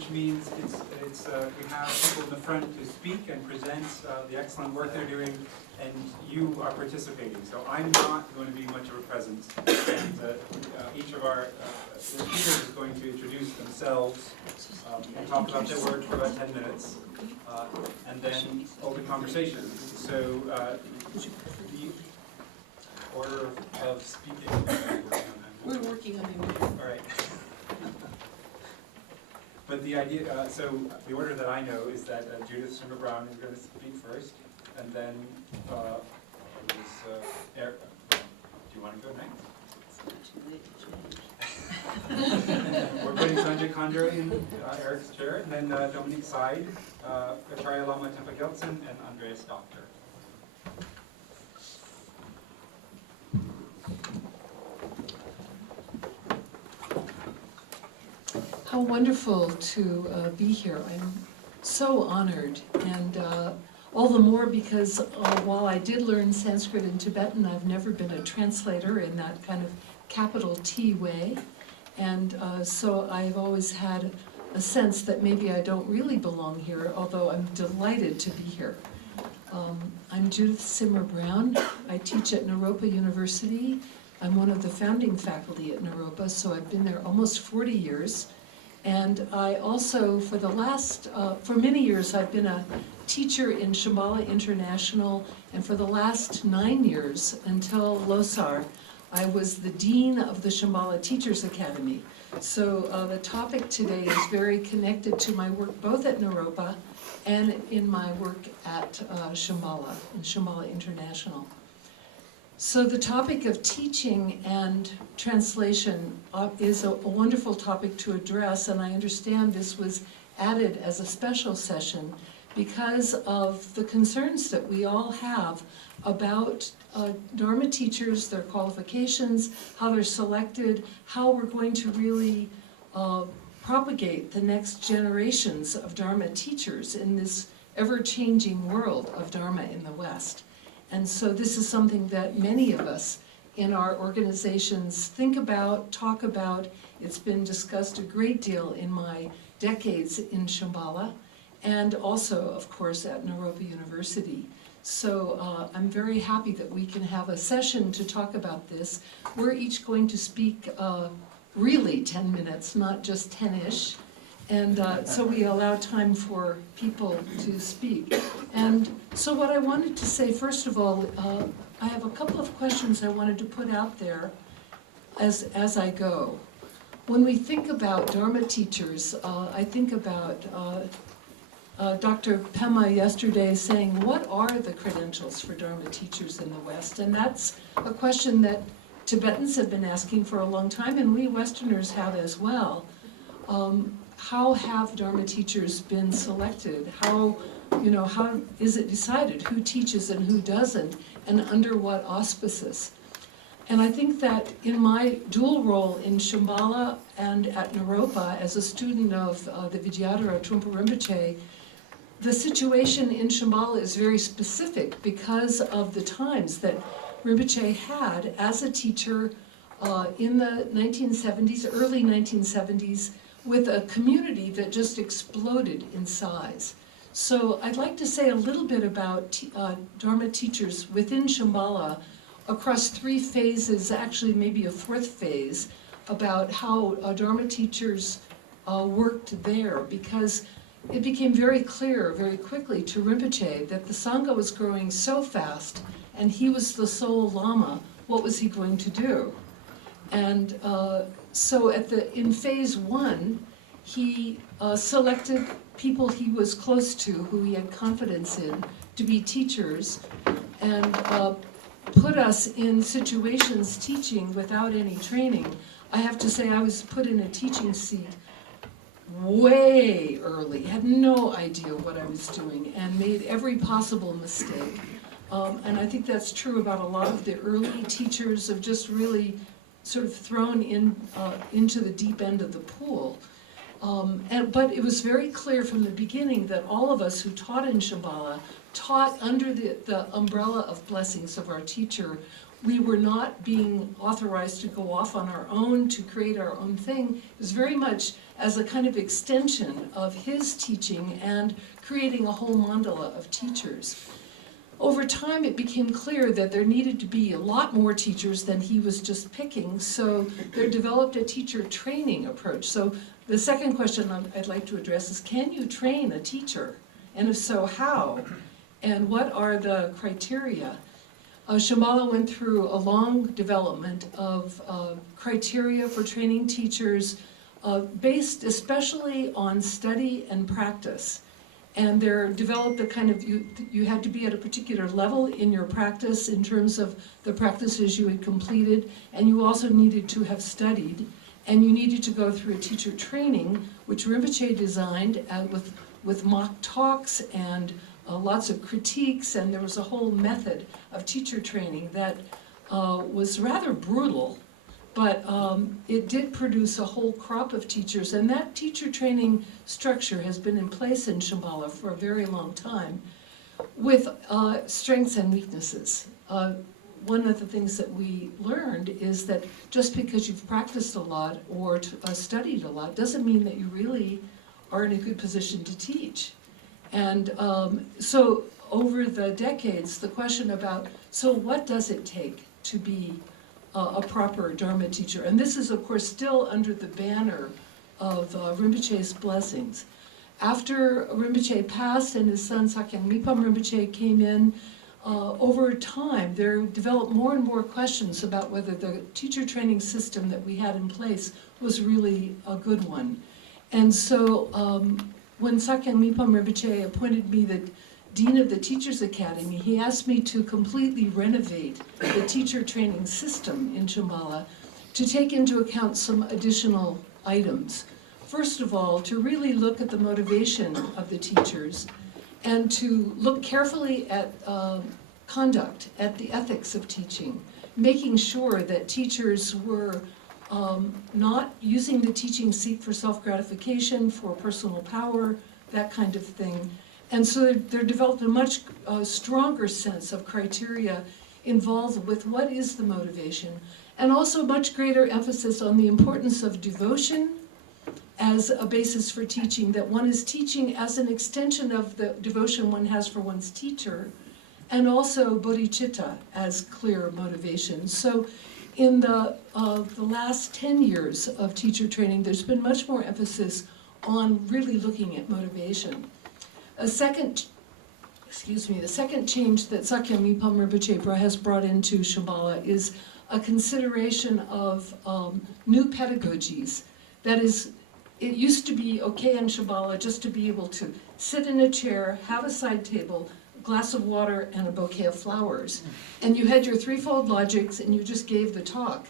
which means we have people in the front to speak and present the excellent work they're doing, and you are participating. So I'm not going to be much of a presence, and each of our speakers is going to introduce themselves and talk about their work for about 10 minutes, and then open conversation. So the order of speaking. We're working on the order. All right. But the idea, so the order that I know is that Judith Brown is going to speak first, and then Eric. Do you want to go next? It's not too late to change. We're putting Sangye Khandro in Eric's chair, and then Dominique side, Acharya Lama Tenpa Gyaltsen, and Andreas Doctor. How wonderful to be here. I'm so honored, and all the more because while I did learn Sanskrit and Tibetan, I've never been a translator in that kind of capital T way, and so I've always had a sense that maybe I don't really belong here, although I'm delighted to be here. I'm Judith Brown. I teach at Naropa University. I'm one of the founding faculty at Naropa, so I've been there almost 40 years. And I also, for many years, I've been a teacher in Shambhala International, and for the last 9 years, until Losar, I was the dean of the Shambhala Teachers Academy. So the topic today is very connected to my work both at Naropa and in my work at Shambhala, in Shambhala International. So the topic of teaching and translation is a wonderful topic to address, and I understand this was added as a special session because of the concerns that we all have about Dharma teachers, their qualifications, how they're selected, how we're going to really propagate the next generations of Dharma teachers in this ever-changing world of Dharma in the West. And so this is something that many of us in our organizations think about, talk about. It's been discussed a great deal in my decades in Shambhala, and also, of course, at Naropa University. So I'm very happy that we can have a session to talk about this. We're each going to speak really 10 minutes, not just 10-ish. And so we allow time for people to speak. And so what I wanted to say, first of all, I have a couple of questions I wanted to put out there as I go. When we think about Dharma teachers, I think about Dr. Pema yesterday saying, what are the credentials for Dharma teachers in the West? And that's a question that Tibetans have been asking for a long time, and we Westerners have as well. How have Dharma teachers been selected? How is it decided who teaches and who doesn't, and under what auspices? And I think that in my dual role in Shambhala and at Naropa as a student of the Vidyadhara Trungpa Rinpoche, the situation in Shambhala is very specific because of the times that Rinpoche had as a teacher in the 1970s, early 1970s, with a community that just exploded in size. So I'd like to say a little bit about Dharma teachers within Shambhala across 3 phases, actually maybe a 4th phase, about how Dharma teachers worked there, because it became very clear very quickly to Rinpoche that the Sangha was growing so fast and he was the sole Lama. What was he going to do? And so in phase 1, he selected people he was close to, who he had confidence in, to be teachers, and put us in situations teaching without any training. I have to say I was put in a teaching seat way early, had no idea what I was doing, and made every possible mistake. And I think that's true about a lot of the early teachers, of just really sort of thrown into the deep end of the pool. But it was very clear from the beginning that all of us who taught in Shambhala taught under the umbrella of blessings of our teacher. We were not being authorized to go off on our own to create our own thing. It was very much as a kind of extension of his teaching and creating a whole mandala of teachers. Over time, it became clear that there needed to be a lot more teachers than he was just picking, so there developed a teacher training approach. So the second question I'd like to address is, can you train a teacher? And if so, how? And what are the criteria? Shambhala went through a long development of criteria for training teachers based especially on study and practice. And there developed a kind of, you had to be at a particular level in your practice in terms of the practices you had completed, and you also needed to have studied, and you needed to go through a teacher training, which Rinpoche designed with mock talks and lots of critiques, and there was a whole method of teacher training that was rather brutal, but it did produce a whole crop of teachers, and that teacher training structure has been in place in Shambhala for a very long time with strengths and weaknesses. One of the things that we learned is that just because you've practiced a lot or studied a lot doesn't mean that you really are in a good position to teach. And so over the decades, the question about, so what does it take to be a proper Dharma teacher? And this is, of course, still under the banner of Rinpoche's blessings. After Rinpoche passed and his son Sakyong Mipam Rinpoche came in, over time there developed more and more questions about whether the teacher training system that we had in place was really a good one. And so when Sakyong Mipam Rinpoche appointed me the Dean of the Teachers Academy, he asked me to completely renovate the teacher training system in Shambhala to take into account some additional items. First of all, to really look at the motivation of the teachers and to look carefully at conduct, at the ethics of teaching, making sure that teachers were not using the teaching seat for self-gratification, for personal power, that kind of thing. And so there developed a much stronger sense of criteria involved with what is the motivation, and also much greater emphasis on the importance of devotion as a basis for teaching, that one is teaching as an extension of the devotion one has for one's teacher, and also bodhicitta as clear motivation. So in the last 10 years of teacher training, there's been much more emphasis on really looking at motivation. The second change that Sakyong Mipam Rinpoche has brought into Shambhala is a consideration of new pedagogies. That is, it used to be okay in Shambhala just to be able to sit in a chair, have a side table, a glass of water, and a bouquet of flowers. And you had your threefold logics and you just gave the talk.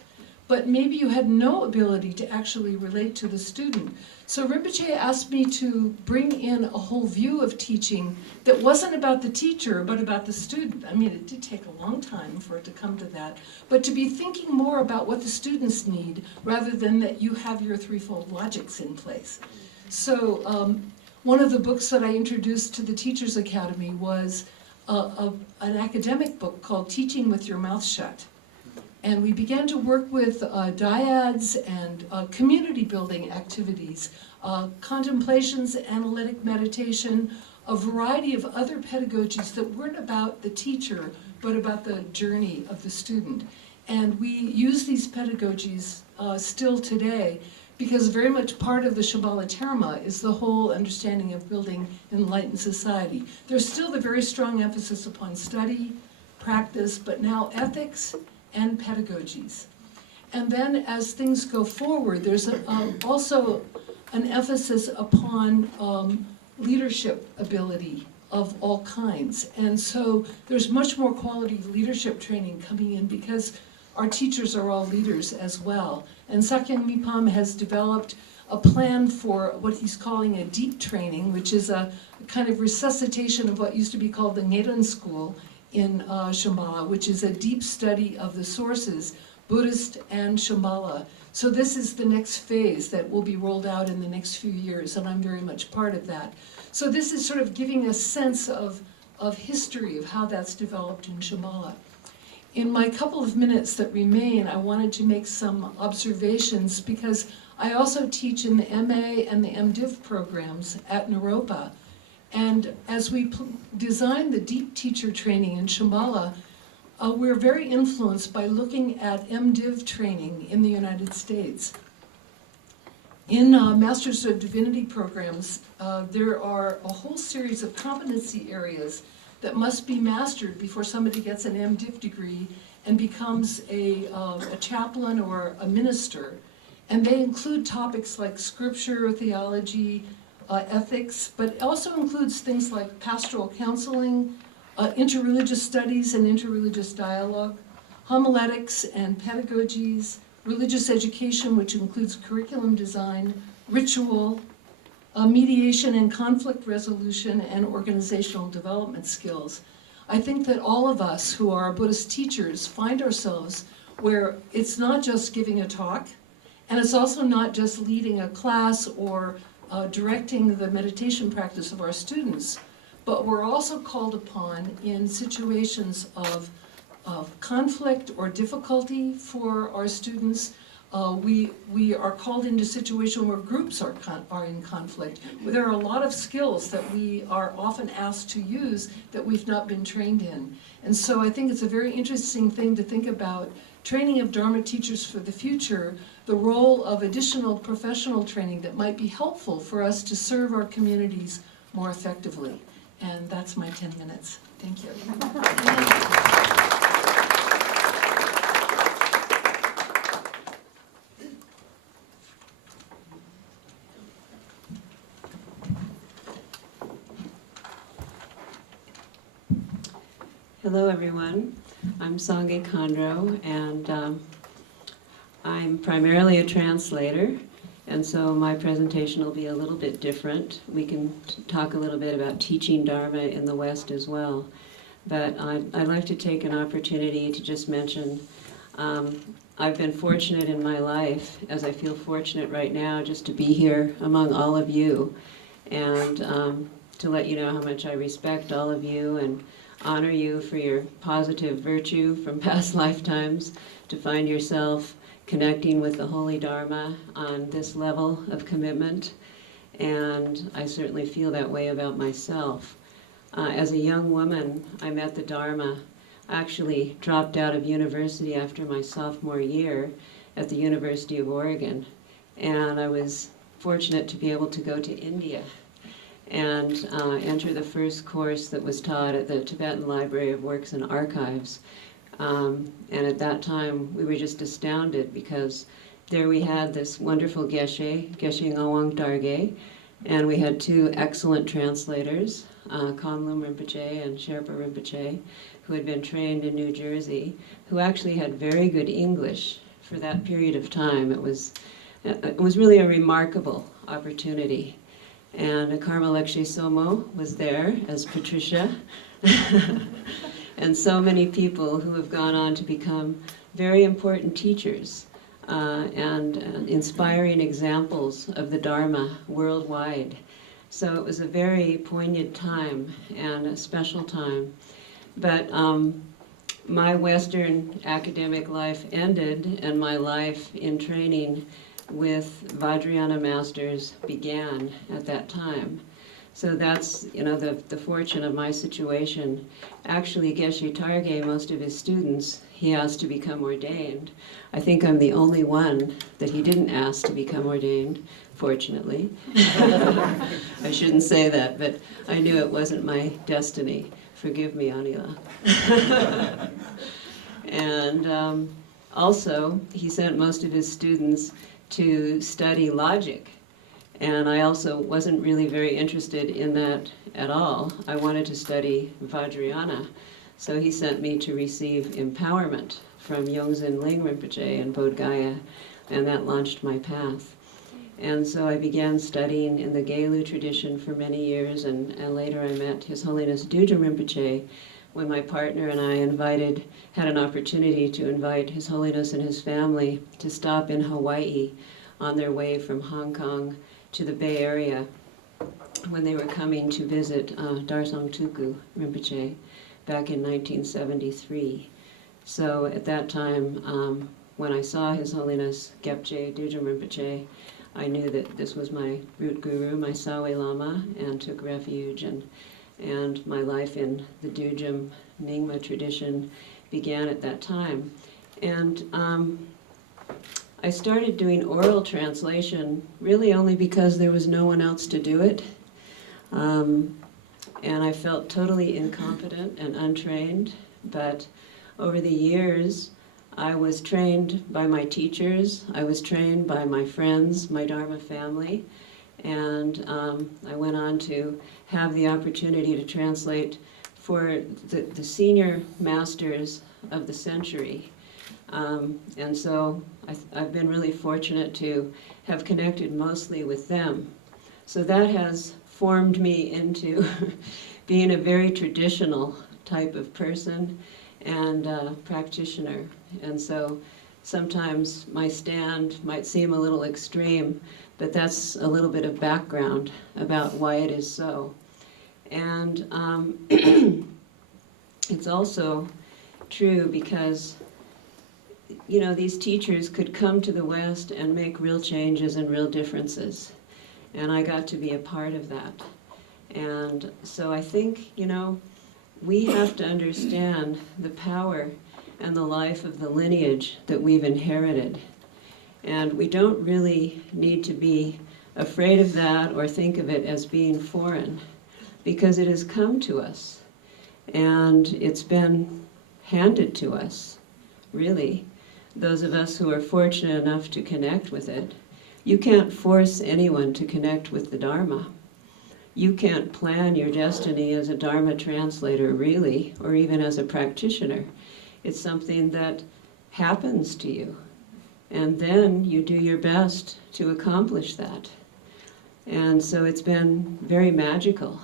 But maybe you had no ability to actually relate to the student. So Rinpoche asked me to bring in a whole view of teaching that wasn't about the teacher, but about the student. I mean, it did take a long time for it to come to that, but to be thinking more about what the students need, rather than that you have your threefold logics in place. So one of the books that I introduced to the Teachers Academy was an academic book called Teaching with Your Mouth Shut. And we began to work with dyads and community building activities, contemplations, analytic meditation, a variety of other pedagogies that weren't about the teacher, but about the journey of the student. And we use these pedagogies still today, because very much part of the Shambhala Dharma is the whole understanding of building enlightened society. There's still the very strong emphasis upon study, practice, but now ethics and pedagogies. And then as things go forward, there's also an emphasis upon leadership ability of all kinds. And so there's much more quality leadership training coming in, because our teachers are all leaders as well. And Sakyong Mipam has developed a plan for what he's calling a deep training, which is a kind of resuscitation of what used to be called the Ngedan school in Shambhala, which is a deep study of the sources, Buddhist and Shambhala. So this is the next phase that will be rolled out in the next few years, and I'm very much part of that. So this is sort of giving a sense of of history of how that's developed in Shambhala. In my couple of minutes that remain, I wanted to make some observations because I also teach in the MA and the MDiv programs at Naropa. And as we design the deep teacher training in Shambhala, we're very influenced by looking at MDiv training in the United States. In Masters of Divinity programs, there are a whole series of competency areas that must be mastered before somebody gets an MDiv degree and becomes a chaplain or a minister. And they include topics like scripture, theology, ethics, but it also includes things like pastoral counseling, interreligious studies and interreligious dialogue, homiletics and pedagogies, religious education, which includes curriculum design, ritual, mediation and conflict resolution, and organizational development skills. I think that all of us who are Buddhist teachers find ourselves where it's not just giving a talk, and it's also not just leading a class or directing the meditation practice of our students, but we're also called upon in situations of conflict or difficulty for our students. We are called into a situation where groups are in conflict. There are a lot of skills that we are often asked to use that we've not been trained in. And so I think it's a very interesting thing to think about training of Dharma teachers for the future, the role of additional professional training that might be helpful for us to serve our communities more effectively. And that's my 10 minutes. Thank you. Hello everyone, I'm Sangye Khandro, and I'm primarily a translator, and so my presentation will be a little bit different. We can talk a little bit about teaching Dharma in the West as well, but I'd like to take an opportunity to just mention I've been fortunate in my life, as I feel fortunate right now, just to be here among all of you, and to let you know how much I respect all of you and honor you for your positive virtue from past lifetimes, to find yourself connecting with the Holy Dharma on this level of commitment. And I certainly feel that way about myself. As a young woman, I met the Dharma. I actually dropped out of university after my sophomore year at the University of Oregon. And I was fortunate to be able to go to India and enter the first course that was taught at the Tibetan Library of Works and Archives. And at that time, we were just astounded because there we had this wonderful Geshe Ngawang Darge, and we had two excellent translators, Kamlum Rinpoche and Sherpa Rinpoche, who had been trained in New Jersey, who actually had very good English for that period of time. It was really a remarkable opportunity. And Karma Lekshe Somo was there as Patricia, and so many people who have gone on to become very important teachers and inspiring examples of the Dharma worldwide. So it was a very poignant time and a special time. But my Western academic life ended, and my life in training with Vajrayana masters began at that time. So that's, the fortune of my situation. Actually, Geshe Targe, most of his students, he asked to become ordained. I think I'm the only one that he didn't ask to become ordained, fortunately. I shouldn't say that, but I knew it wasn't my destiny. Forgive me, Anila. And also, he sent most of his students to study logic. And I also wasn't really very interested in that at all. I wanted to study Vajrayana. So he sent me to receive empowerment from Yongzin Ling Rinpoche in Bodh Gaya, and that launched my path. And so I began studying in the Gelu tradition for many years, and later I met His Holiness Duja Rinpoche when my partner and I had an opportunity to invite His Holiness and his family to stop in Hawaii on their way from Hong Kong to the Bay Area. when they were coming to visit Darsang Tuku Rinpoche back in 1973. So at that time, when I saw His Holiness Gyaltsen Dujum Rinpoche, I knew that this was my root guru, my Sawe Lama, and took refuge. And my life in the Dujum Nyingma tradition began at that time. And I started doing oral translation really only because there was no one else to do it. And I felt totally incompetent and untrained, but over the years, I was trained by my teachers, I was trained by my friends, my Dharma family, and I went on to have the opportunity to translate for the senior masters of the century. And so I've been really fortunate to have connected mostly with them. So that has formed me into being a very traditional type of person and practitioner. And so sometimes my stand might seem a little extreme, but that's a little bit of background about why it is so. And it's also true because, you know, these teachers could come to the West and make real changes and real differences. And I got to be a part of that. And so I think, you know, we have to understand the power and the life of the lineage that we've inherited. And we don't really need to be afraid of that or think of it as being foreign, because it has come to us and it's been handed to us, really. Those of us who are fortunate enough to connect with it. You can't force anyone to connect with the Dharma. You can't plan your destiny as a Dharma translator, really, or even as a practitioner. It's something that happens to you. And then you do your best to accomplish that. And so it's been very magical.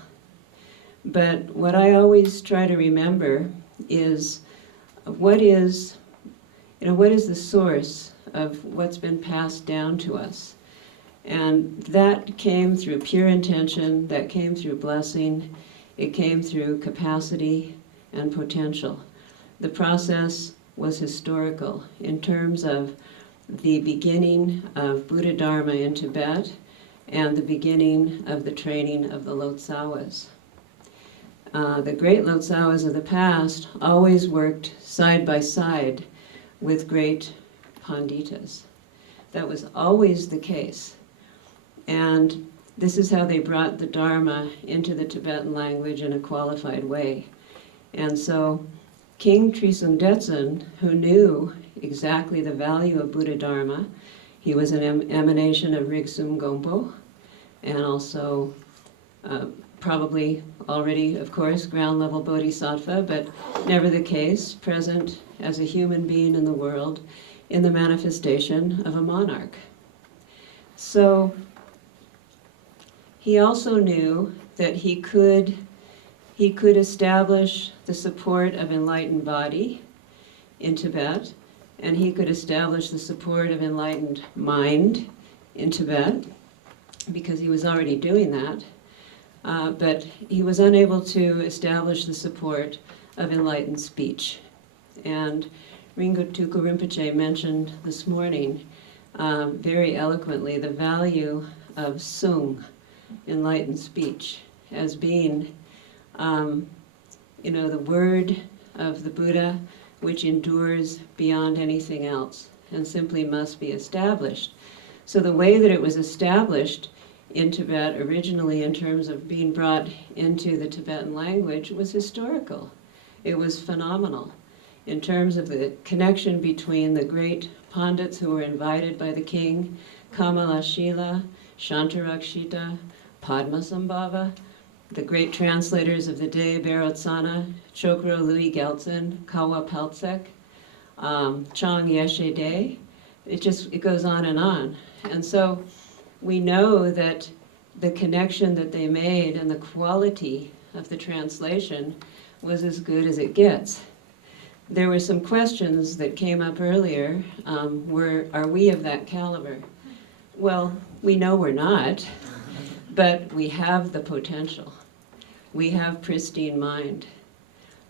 But what I always try to remember is what is the source of what's been passed down to us. And that came through pure intention, that came through blessing, it came through capacity and potential. The process was historical in terms of the beginning of Buddha Dharma in Tibet and the beginning of the training of the Lotsawas. The great Lotsawas of the past always worked side by side with great Panditas. That was always the case. And this is how they brought the Dharma into the Tibetan language in a qualified way. And so King Trisung Detsen, who knew exactly the value of Buddha Dharma, he was an emanation of Rigsum Gompo, and also probably already, of course, ground level bodhisattva, but never the case, present as a human being in the world in the manifestation of a monarch. So he also knew that he could establish the support of enlightened body in Tibet, and he could establish the support of enlightened mind in Tibet, because he was already doing that. But he was unable to establish the support of enlightened speech. And Rinpo Tuku Rinpoche mentioned this morning very eloquently the value of sung, enlightened speech, as being the word of the Buddha which endures beyond anything else and simply must be established. So the way that it was established in Tibet originally in terms of being brought into the Tibetan language was historical. It was phenomenal in terms of the connection between the great Pandits who were invited by the king, Kamalashila, Shantarakshita, Padmasambhava, the great translators of the day, Barotsana, Chokro Louis Gyaltsen, Kawa Paltsek, Chang Yeshe De. It goes on. And so we know that the connection that they made and the quality of the translation was as good as it gets. There were some questions that came up earlier. Are we of that caliber? Well, we know we're not, But we have the potential. We have pristine mind.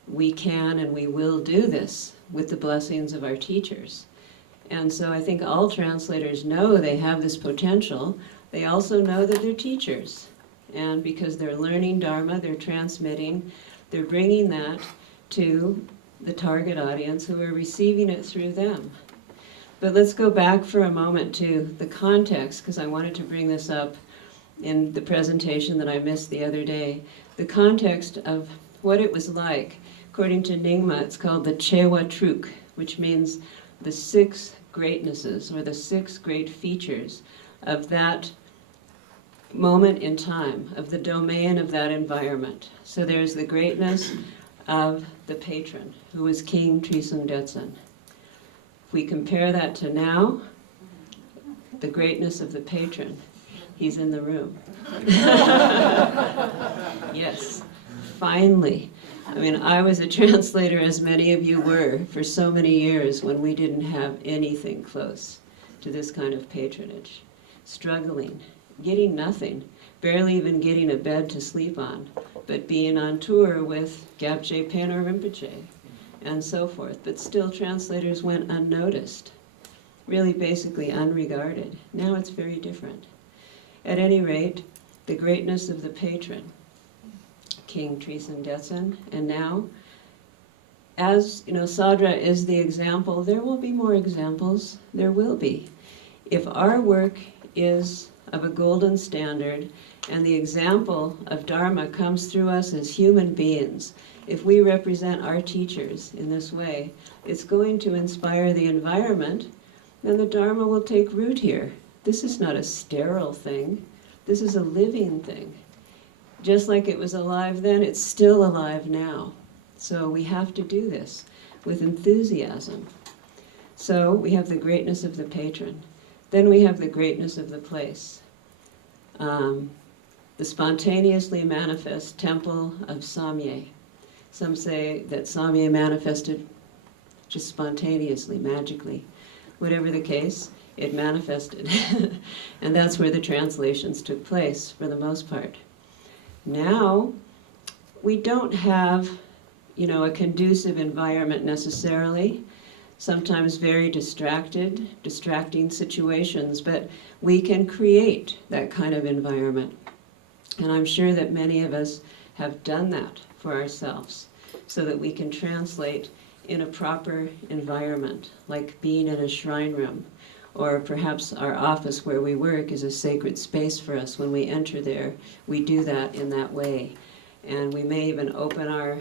We can and we will do this with the blessings of our teachers. And so I think all translators know they have this potential. They also know that they're teachers. And because they're learning Dharma, they're transmitting, they're bringing that to the target audience who are receiving it through them. But let's go back for a moment to the context, because I wanted to bring this up in the presentation that I missed the other day. The context of what it was like. According to Nyingma, it's called the Chewa Truk, which means the 6 greatnesses, or the 6 great features of that moment in time, of the domain of that environment. So there's the greatness of the patron, who was King Trisung Detsen. If we compare that to now, the greatness of the patron, he's in the room. Yes, finally. I mean, I was a translator, as many of you were, for so many years when we didn't have anything close to this kind of patronage. Struggling, getting nothing, barely even getting a bed to sleep on, but being on tour with Gyaltsen Painter Rinpoche and so forth. But still, translators went unnoticed, really basically unregarded. Now it's very different. At any rate, the greatness of the patron, King Trisung Detsen, and now, as you know, Tsadra is the example. There will be more examples. There will be. If our work is of a golden standard, and the example of Dharma comes through us as human beings, if we represent our teachers in this way, it's going to inspire the environment, and the Dharma will take root here. This is not a sterile thing. This is a living thing. Just like it was alive then, it's still alive now. So we have to do this with enthusiasm. So we have the greatness of the patron. Then we have the greatness of the place. The spontaneously manifest temple of Sangye. Some say that Sangye manifested just spontaneously, magically. Whatever the case, it manifested. And that's where the translations took place for the most part. Now, we don't have, a conducive environment necessarily, sometimes very distracting situations, but we can create that kind of environment. And I'm sure that many of us have done that for ourselves, so that we can translate in a proper environment, like being in a shrine room, or perhaps our office where we work is a sacred space for us. When we enter there, we do that in that way. And we may even open our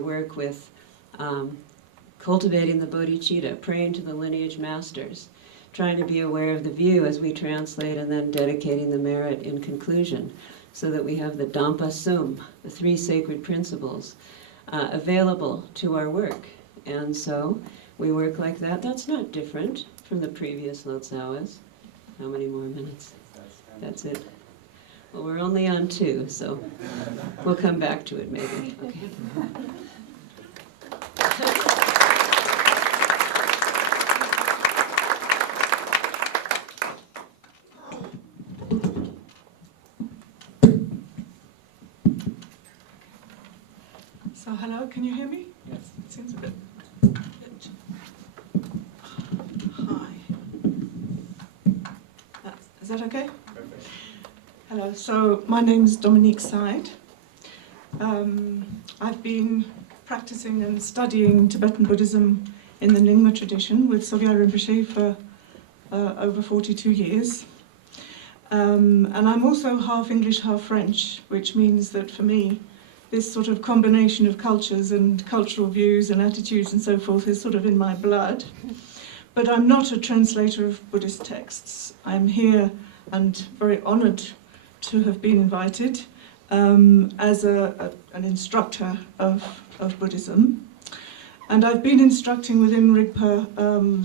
work with cultivating the bodhicitta, praying to the lineage masters, trying to be aware of the view as we translate, and then dedicating the merit in conclusion, so that we have the Dampa Sum, the 3 sacred principles, available to our work. And so we work like that. That's not different from the previous Lotsawas. How many more minutes? That's it. Well, we're only on 2, so we'll come back to it maybe. Okay. So hello, can you hear me? Yes. It seems a bit high. Is that okay? Perfect. Hello, so my name's Dominique. I've been practicing and studying Tibetan Buddhism in the Nyingma tradition with Sogyal Rinpoche for over 42 years. And I'm also half English, half French, which means that for me, this sort of combination of cultures and cultural views and attitudes and so forth is sort of in my blood. But I'm not a translator of Buddhist texts. I'm here and very honoured to have been invited as an instructor of Buddhism. And I've been instructing within Rigpa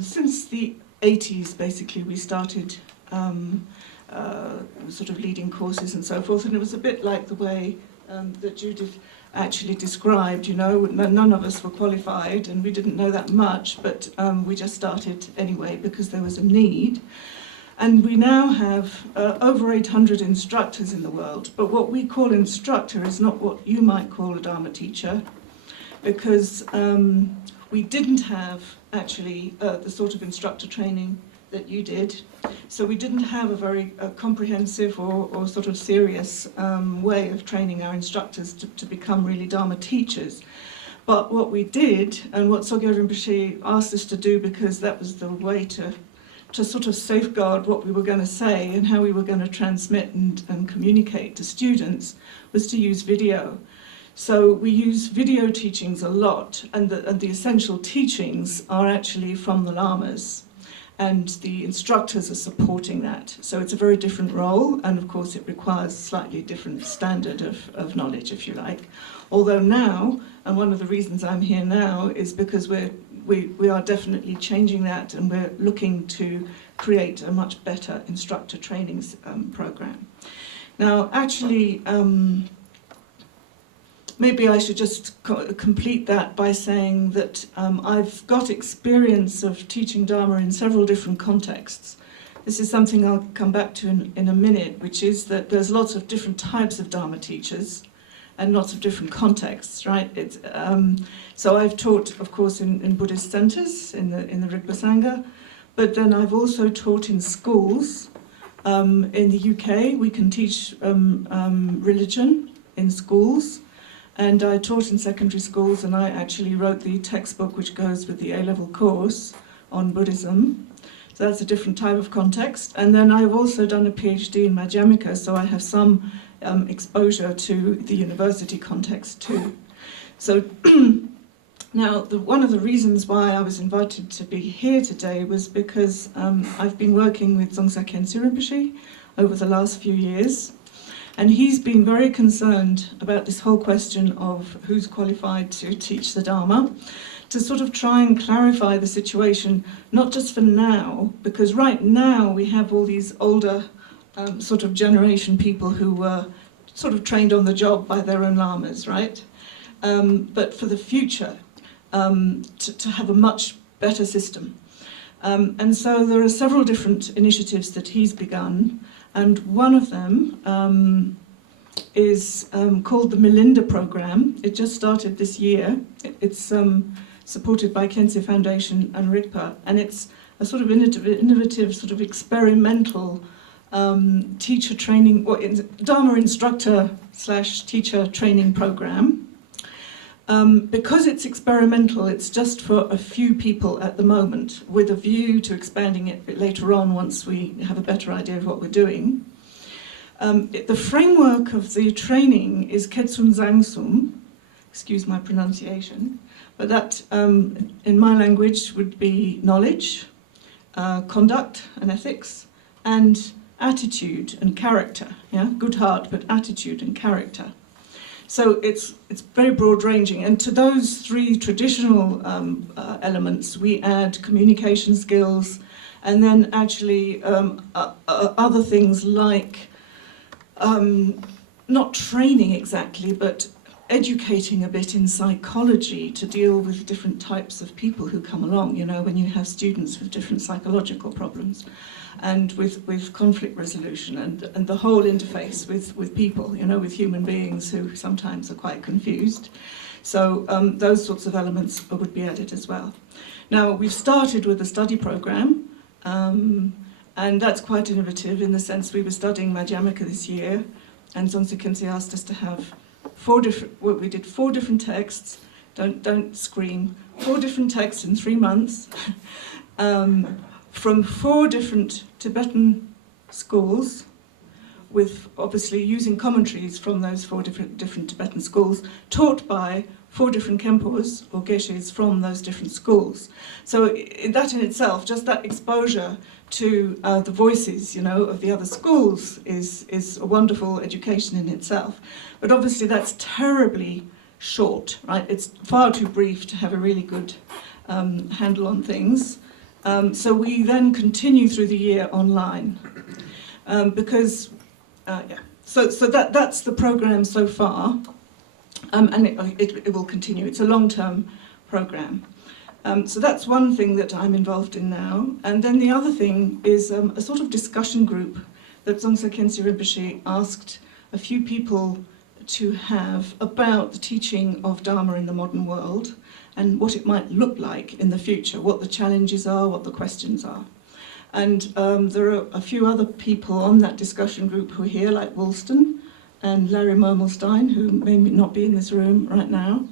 since the 80s, basically. We started sort of leading courses and so forth, and it was a bit like the way that Judith actually described, none of us were qualified and we didn't know that much, but we just started anyway because there was a need. And we now have over 800 instructors in the world, but what we call instructor is not what you might call a Dharma teacher, because we didn't have actually the sort of instructor training that you did. So we didn't have a very comprehensive or sort of serious way of training our instructors to become really Dharma teachers. But what we did, and what Sangye Rinpoche asked us to do, because that was the way to sort of safeguard what we were going to say and how we were going to transmit and communicate to students, was to use video. So we use video teachings a lot, and the essential teachings are actually from the Lamas, and the instructors are supporting that. So it's a very different role, and of course it requires a slightly different standard of knowledge, if you like. Although now, and one of the reasons I'm here now, is because we are definitely changing that, and we're looking to create a much better instructor training program. Now, actually, maybe I should just complete that by saying that I've got experience of teaching Dharma in several different contexts. This is something I'll come back to in a minute, which is that there's lots of different types of Dharma teachers and lots of different contexts, right? So I've taught, of course, in Buddhist centres, in the Rigpa Sangha, but then I've also taught in schools. In the UK, we can teach religion in schools. And I taught in secondary schools, and I actually wrote the textbook which goes with the A-level course on Buddhism. So that's a different type of context. And then I've also done a PhD in Madhyamika, so I have some exposure to the university context too. So now, one of the reasons why I was invited to be here today was because I've been working with Dzongsa Khyentse Rinpoche over the last few years. And he's been very concerned about this whole question of who's qualified to teach the Dharma, to sort of try and clarify the situation, not just for now, because right now we have all these older sort of generation people who were sort of trained on the job by their own lamas, right? But for the future, to have a much better system. And so there are several different initiatives that he's begun. And one of them is called the Melinda Program. It just started this year. It's supported by Khyentse Foundation and Rigpa, and it's a sort of innovative sort of experimental teacher training, or Dharma instructor / teacher training program. Because it's experimental, it's just for a few people at the moment, with a view to expanding it a bit later on once we have a better idea of what we're doing. The framework of the training is Ketsun Zangsum, excuse my pronunciation, but that in my language would be knowledge, conduct and ethics, and attitude and character. Yeah, good heart, but attitude and character. So it's very broad-ranging, and to those three traditional elements, we add communication skills, and then actually other things like not training exactly, but educating a bit in psychology to deal with different types of people who come along. You know, when you have students with different psychological problems, and with conflict resolution, and the whole interface with people, you know, with human beings who sometimes are quite confused. So those sorts of elements would be added as well. Now, we've started with a study program, and that's quite innovative in the sense we were studying Madhyamika this year, and Dzongsa Khyentse asked us to have we did 4 different texts, don't scream, 4 different texts in 3 months, from 4 different Tibetan schools, with obviously using commentaries from those 4 different Tibetan schools, taught by 4 different Khenpos or Geshes from those different schools. So that in itself, just that exposure to the voices, you know, of the other schools is a wonderful education in itself. But obviously that's terribly short, right? It's far too brief to have a really good handle on things. So we then continue through the year online, because, So that's the program so far, and it will continue. It's a long-term program. So that's one thing that I'm involved in now. And then the other thing is a sort of discussion group that Dzongsa Khyentse Rinpoche asked a few people to have about the teaching of Dharma in the modern world and what it might look like in the future, what the challenges are, what the questions are. And there are a few other people on that discussion group who are here, like Woolston and Larry Mermelstein, who may not be in this room right now.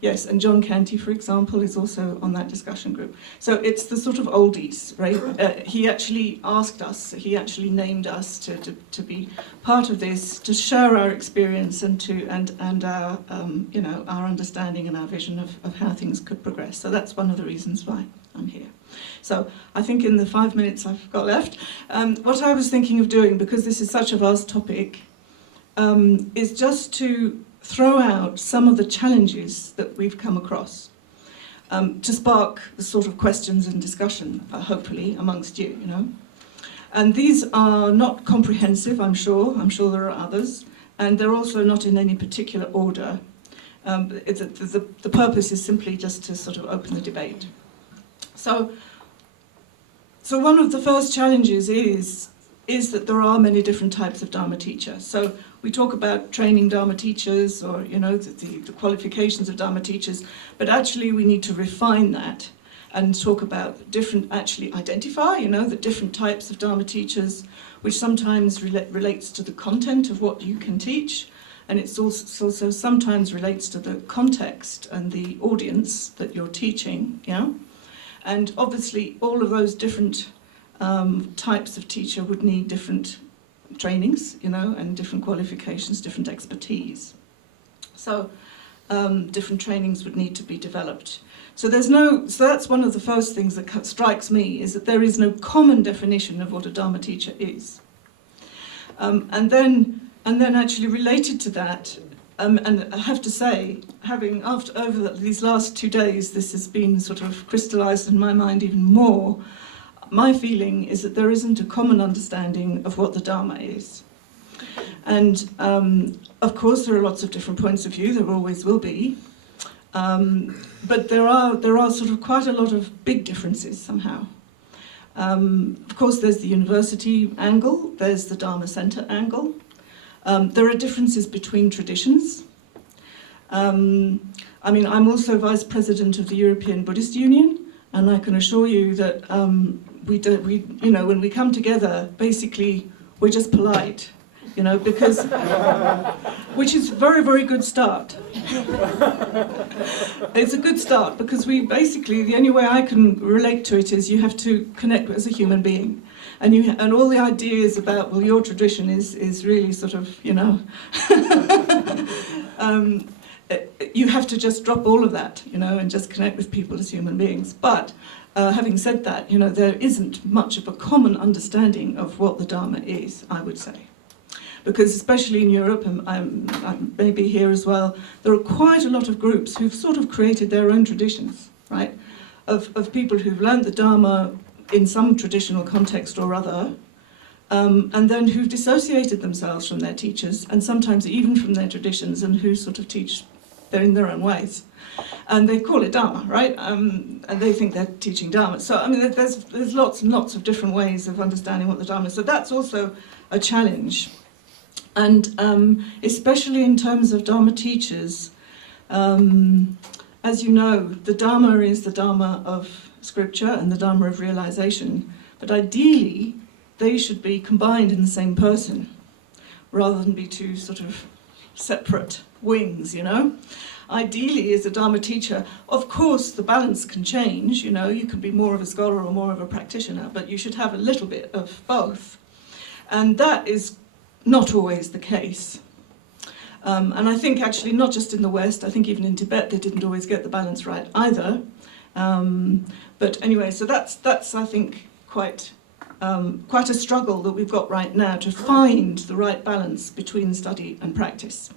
Yes, and John Canty, for example, is also on that discussion group. So it's the sort of oldies, right? He actually asked us, he actually named us to be part of this, to share our experience and our our understanding and our vision of how things could progress. So that's one of the reasons why I'm here. So I think in the 5 minutes I've got left, what I was thinking of doing, because this is such a vast topic, is just to throw out some of the challenges that we've come across, to spark the sort of questions and discussion, hopefully, amongst you, you know. And these are not comprehensive, I'm sure there are others, and they're also not in any particular order. The purpose is simply just to sort of open the debate. So one of the first challenges is that there are many different types of Dharma teachers. So we talk about training Dharma teachers, or the qualifications of Dharma teachers, but actually we need to refine that and talk about identify the different types of Dharma teachers, which sometimes relates to the content of what you can teach, and it's also sometimes relates to the context and the audience that you're teaching, And obviously all of those different types of teacher would need different trainings, and different qualifications, different expertise. So different trainings would need to be developed. So that's one of the first things that strikes me, is that there is no common definition of what a Dharma teacher is. And then actually related to that, and I have to say, over these last 2 days, this has been sort of crystallized in my mind even more. My feeling is that there isn't a common understanding of what the Dharma is. And of course there are lots of different points of view, there always will be, but there are sort of quite a lot of big differences somehow. Of course there's the university angle, there's the Dharma Center angle. There are differences between traditions. I'm also vice president of the European Buddhist Union, and I can assure you that when we come together, basically we're just polite, because which is a very, very good start. It's a good start because the only way I can relate to it is you have to connect as a human being. And all the ideas about, your tradition is really sort of, you have to just drop all of that, and just connect with people as human beings. But having said that, there isn't much of a common understanding of what the Dharma is, I would say. Because especially in Europe, and maybe here as well, there are quite a lot of groups who've sort of created their own traditions, right? Of people who've learned the Dharma in some traditional context or other, and then who've dissociated themselves from their teachers, and sometimes even from their traditions, and who sort of teach in their own ways. And they call it Dharma, right? And they think they're teaching Dharma. So, there's lots and lots of different ways of understanding what the Dharma is. So that's also a challenge. And especially in terms of Dharma teachers, as you know, the Dharma is the Dharma of scripture and the Dharma of realization. But ideally, they should be combined in the same person, rather than be two sort of separate wings, Ideally, as a Dharma teacher, of course, the balance can change, you can be more of a scholar or more of a practitioner, but you should have a little bit of both. And that is not always the case. And I think actually not just in the West, I think even in Tibet they didn't always get the balance right either. But anyway, so that's I think quite a struggle that we've got right now to find the right balance between study and practice.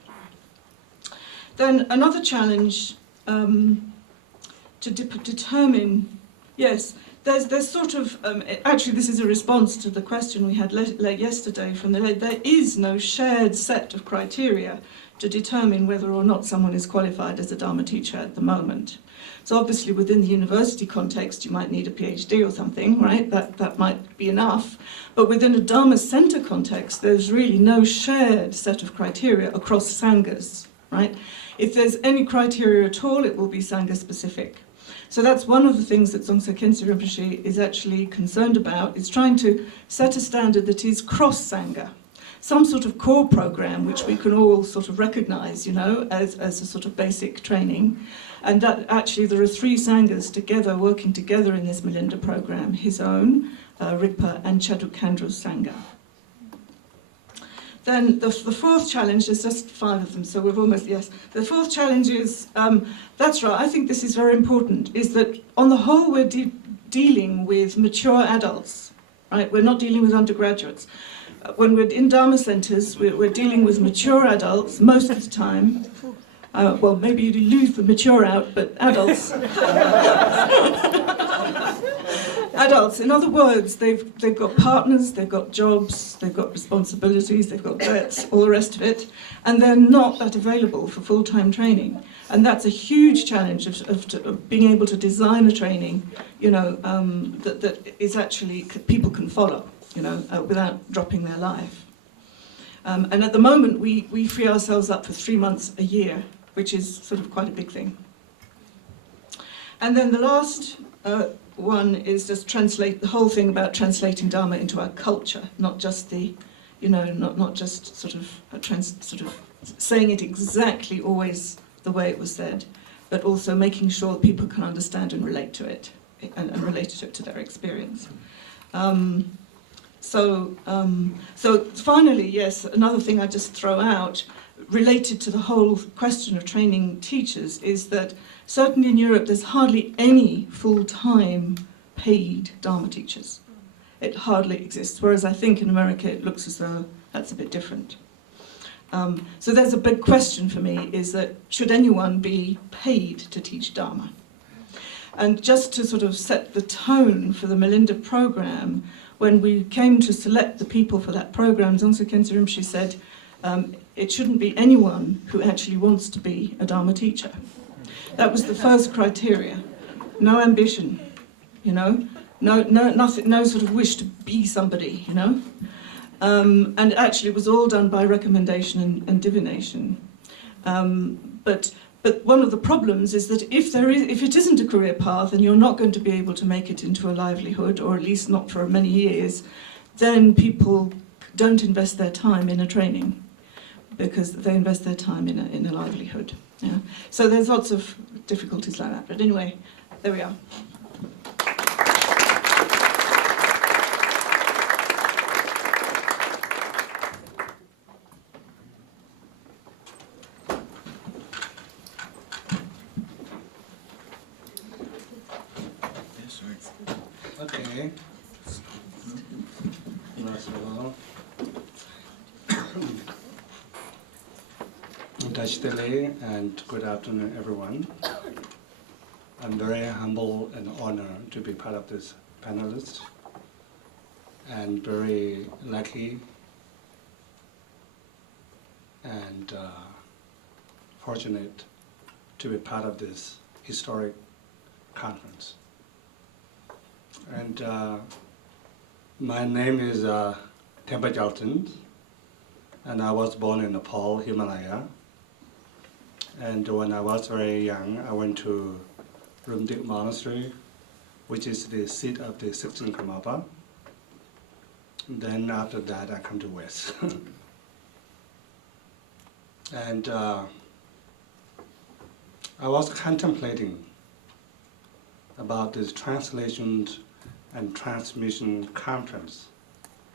Then another challenge to determine, yes, there's sort of, actually this is a response to the question we had yesterday from there is no shared set of criteria to determine whether or not someone is qualified as a Dharma teacher at the moment. So obviously within the university context, you might need a PhD or something, right? That might be enough. But within a Dharma center context, there's really no shared set of criteria across Sanghas, right? If there's any criteria at all, it will be Sangha specific. So that's one of the things that Dzongsa Khyentse Rinpoche is actually concerned about, is trying to set a standard that is cross-Sangha. Some sort of core program which we can all sort of recognize, you know, as a sort of basic training. And that actually there are 3 Sanghas together, working together in this Milinda program, his own, Rigpa and Chaduk Khandro's Sangha. Then the 4th challenge, is just 5 of them, so we've almost, yes. The 4th challenge is, that's right, I think this is very important, is that on the whole we're dealing with mature adults, right? We're not dealing with undergraduates. When we're in Dharma centers, we're dealing with mature adults most of the time. Well, maybe you leave the mature out, but adults. Adults, in other words, they've got partners, they've got jobs, they've got responsibilities, they've got debts, all the rest of it, and they're not that available for full-time training. And that's a huge challenge of being able to design a training, you know, that is actually people can follow, you know, without dropping their life. And at the moment, we free ourselves up for 3 months a year, which is sort of quite a big thing. And then the last one is just translate the whole thing about translating Dharma into our culture, not just the, you know, not just sort of saying it exactly always the way it was said, but also making sure that people can understand and relate to it, and relate it to their experience. So finally, yes, another thing I just throw out related to the whole question of training teachers is that certainly in Europe there's hardly any full-time paid Dharma teachers. It hardly exists, whereas I think in America it looks as though that's a bit different. So there's a big question for me, is that should anyone be paid to teach Dharma? And just to sort of set the tone for the Milinda program, when we came to select the people for that program, Dzongsa Khyentse Rinpoche said, it shouldn't be anyone who actually wants to be a Dharma teacher. That was the first criteria. No ambition, you know, nothing, no sort of wish to be somebody, you know. And actually it was all done by recommendation and divination. But one of the problems is that if it isn't a career path and you're not going to be able to make it into a livelihood, or at least not for many years, then people don't invest their time in a training, because they invest their time in a livelihood. Yeah. So there's lots of difficulties like that. But anyway, there we are. Okay. Dashitele, and good afternoon, everyone. I'm very humble and honored to be part of this panelist, and very lucky and fortunate to be part of this historic conference. And my name is Tenpa Gyaltsen, and I was born in Nepal, Himalaya. And when I was very young, I went to Rumdik Monastery, which is the seat of the 16th Karmapa. Then after that, I come to West. And I was contemplating about this translation and transmission conference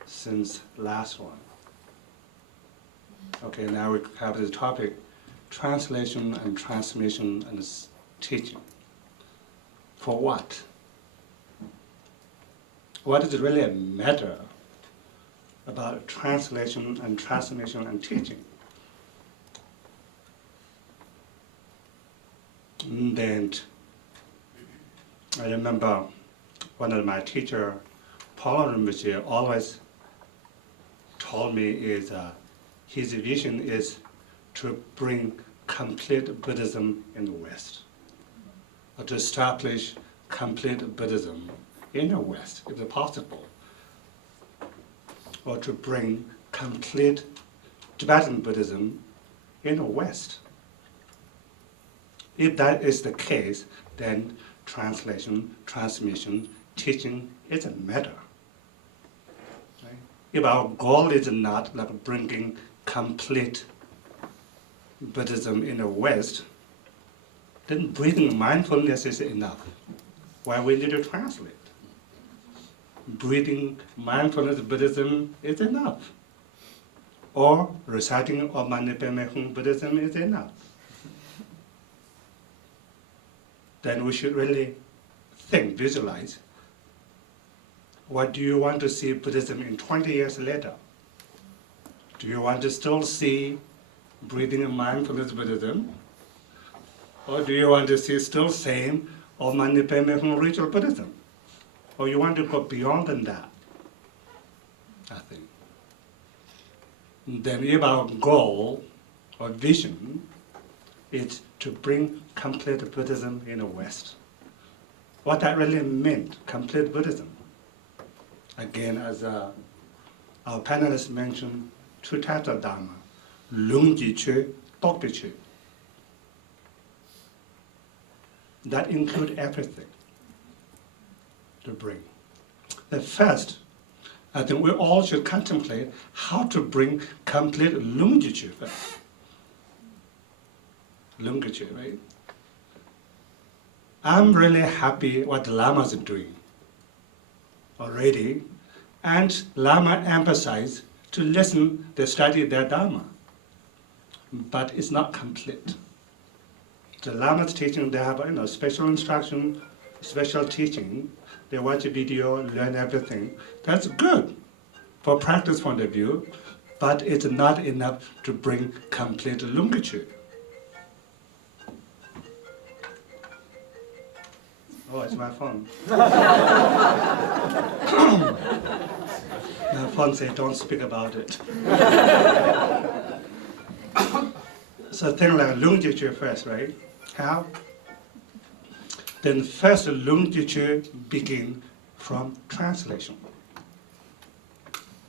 since last one. Okay, now we have the topic, translation and transmission and teaching. For what? What does it really matter about translation and transmission and teaching? And then I remember one of my teachers, Paula Rinpoche, always told me is his vision is to bring complete Buddhism in the West. or to establish complete Buddhism in the West, if it's possible, or to bring complete Tibetan Buddhism in the West. If that is the case, then translation, transmission, teaching isn't matter. Right? If our goal is not like bringing complete Buddhism in the West, then breathing mindfulness is enough. Why we need to translate? Breathing mindfulness Buddhism is enough. Or reciting Om Mani Padme Hum Buddhism is enough. Then we should really think, visualize, what do you want to see Buddhism in 20 years later? Do you want to still see breathing and mindfulness Buddhism? Or do you want to see still same Om Mani Padme Hum ritual Buddhism? Or you want to go beyond than that, I think. Then if our goal or vision is to bring complete Buddhism in the West, what that really meant, complete Buddhism. Again, as our panelists mentioned, two types of dharma, lungji chu, dokpi chu. That includes everything to bring. At first, I think we all should contemplate how to bring complete lungji chu first. Lungji chu, right? I'm really happy what the Lamas are doing already, and Lama emphasized to listen, they study their dharma, but it's not complete. The Lama's teaching, they have special instruction, special teaching. They watch a video, learn everything. That's good for practice point of view, but it's not enough to bring complete Lungche. Oh, it's my phone. My phone says don't speak about it. So things like Lungche first, right? How? Then first Lungche begin from translation.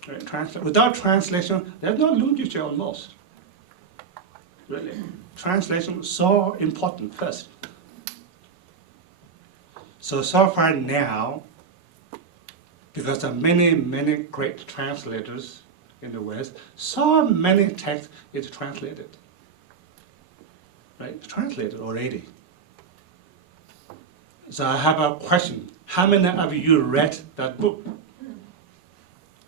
Right? Without translation, there's no Lungche almost. Really. Translation is so important first. So far now, because of many, many great translators in the West, so many texts is translated. Right? Translated already. So I have a question. How many of you read that book?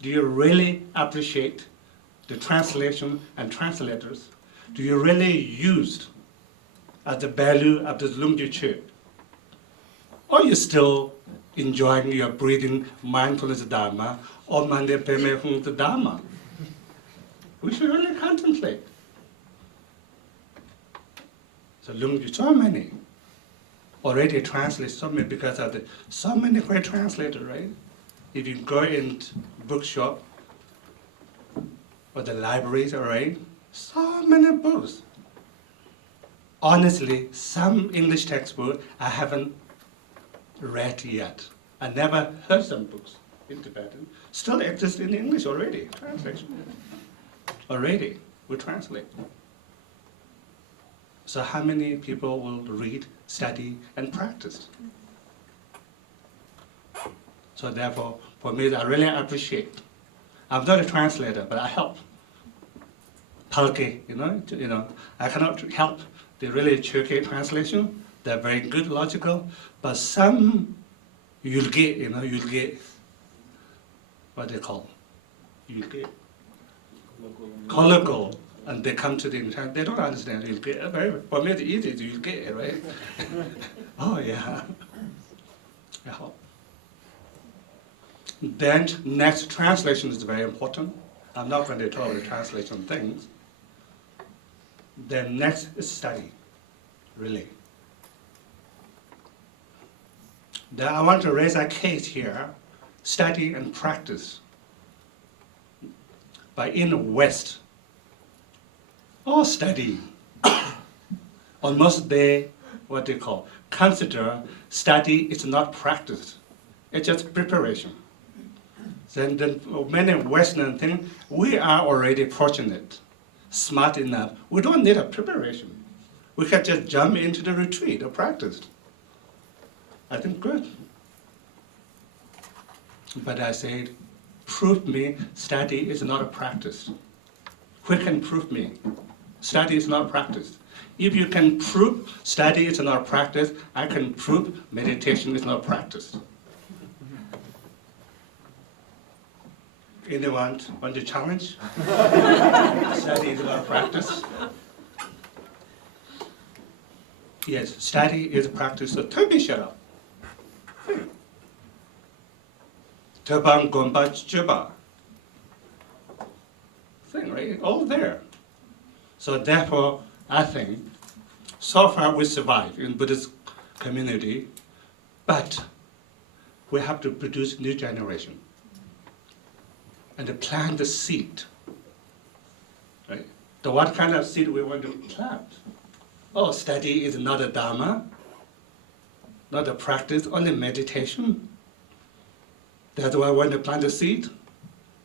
Do you really appreciate the translation and translators? Do you really use as the value of the Lungche? Or you still enjoying your breathing mindfulness dharma or Mani Padme Hum dharma? We should really contemplate. So Lungche, so many already translate so many because of so many great translators, right? If you go in bookshop or the libraries, right? So many books. Honestly, some English textbooks I haven't read yet. I never heard some books in Tibetan. Still exist in English already, translation. Already, we translate. So how many people will read, study, and practice? So therefore, for me, I really appreciate. I'm not a translator, but I help. Palke, I cannot help the really tricky translation. They're very good, logical, but some you'll get what they call, you'll get colloquial, and they come to the intent, they don't understand. You'll get for me it's easy. You'll get it, right? Oh yeah. I hope. Then next translation is very important. I'm not going to talk about the translation things. Then next is study, really. Then I want to raise a case here, study and practice. But in the West, all study, almost what they call, consider study is not practice. It's just preparation. Then many Western think we are already fortunate, smart enough. We don't need a preparation. We can just jump into the retreat or practice. I think good. But I said, prove me study is not a practice. Who can prove me? Study is not practice. If you can prove study is not practice, I can prove meditation is not practice. Anyone want to challenge? Study is not practice. Yes, study is practice. So tell me, shut up. Tebang gomba juba. Thing, right? All there. So therefore, I think, so far we survive in Buddhist community, but we have to produce new generation and to plant the seed, right? So what kind of seed we want to plant? Oh, study is not a dharma, not a practice, only meditation. That's why I want to plant the seed.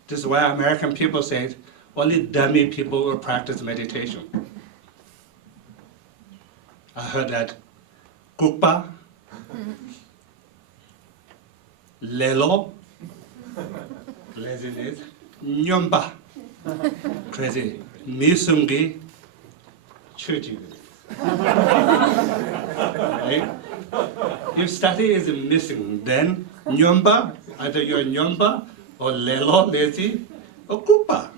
This is why American people say only dummy people will practice meditation. I heard that Kukpa, Lelo, laziness, Nyomba, crazy, Misungi, Chuji. Right? If study is missing, then Nyomba, either you're Nyomba or Lelo, lazy, or Kukpa.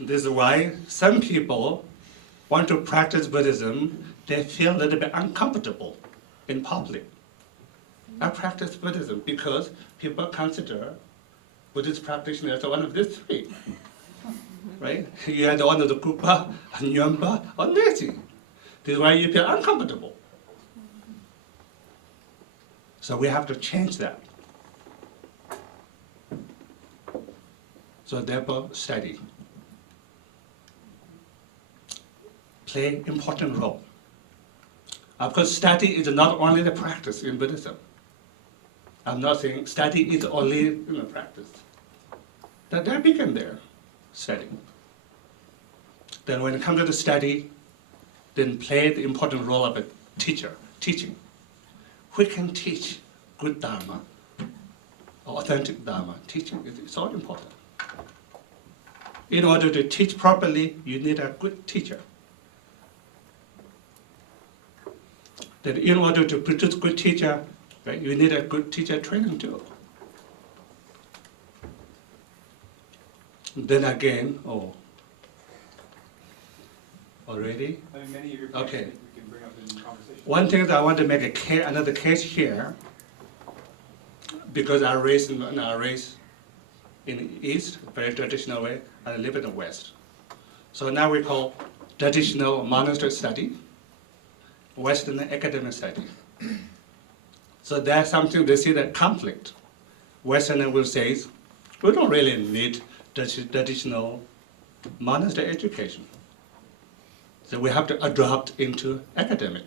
This is why some people want to practice Buddhism, they feel a little bit uncomfortable in public. I practice Buddhism because people consider Buddhist practitioners as one of these three. Right? You are the one of the Kupa, Nyomba, or lazy. This is why you feel uncomfortable. So we have to change that. So therefore, study. Play important role. Of course, study is not only the practice in Buddhism. I'm not saying study is only practice. That begin there, study. Then when it comes to the study, then play the important role of a teacher, teaching. Who can teach good dharma, authentic dharma? Teaching is all important. In order to teach properly, you need a good teacher. Then in order to produce good teacher, right, you need a good teacher training too. Then again, already? I mean, many of your Okay. points we can bring up in conversation. One thing that I want to make another case here, because I raised in the East, very traditional way, and I live in the West. So now we call traditional monastery study, Western academic study. So that's something they see that conflict. Westerner will say, we don't really need traditional monastery education. So we have to adopt into academic.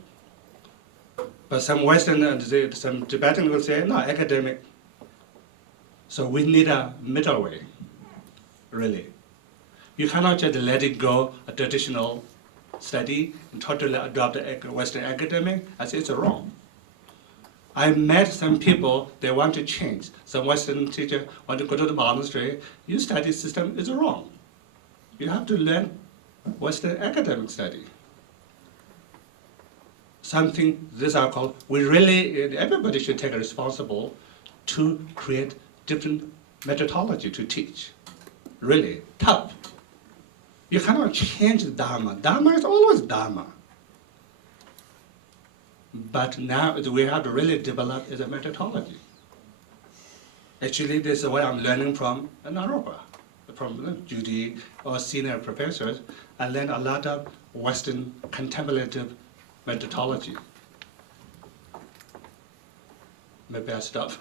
But some Western, some Tibetan will say, no, academic. So we need a middle way, really. You cannot just let it go a traditional study and totally adopt a Western academic. I say it's wrong. I met some people, they want to change. Some Western teacher want to go to the monastery. Your study system is wrong. You have to learn Western academic study. Something, this are called, everybody should take a responsible to create different methodology to teach. Really tough. You cannot change Dharma. Dharma is always Dharma. But now we have to really develop as a methodology. Actually, this is what I'm learning from Europa, from Judith or senior professors. I learned a lot of Western contemplative methodology. Maybe I stop.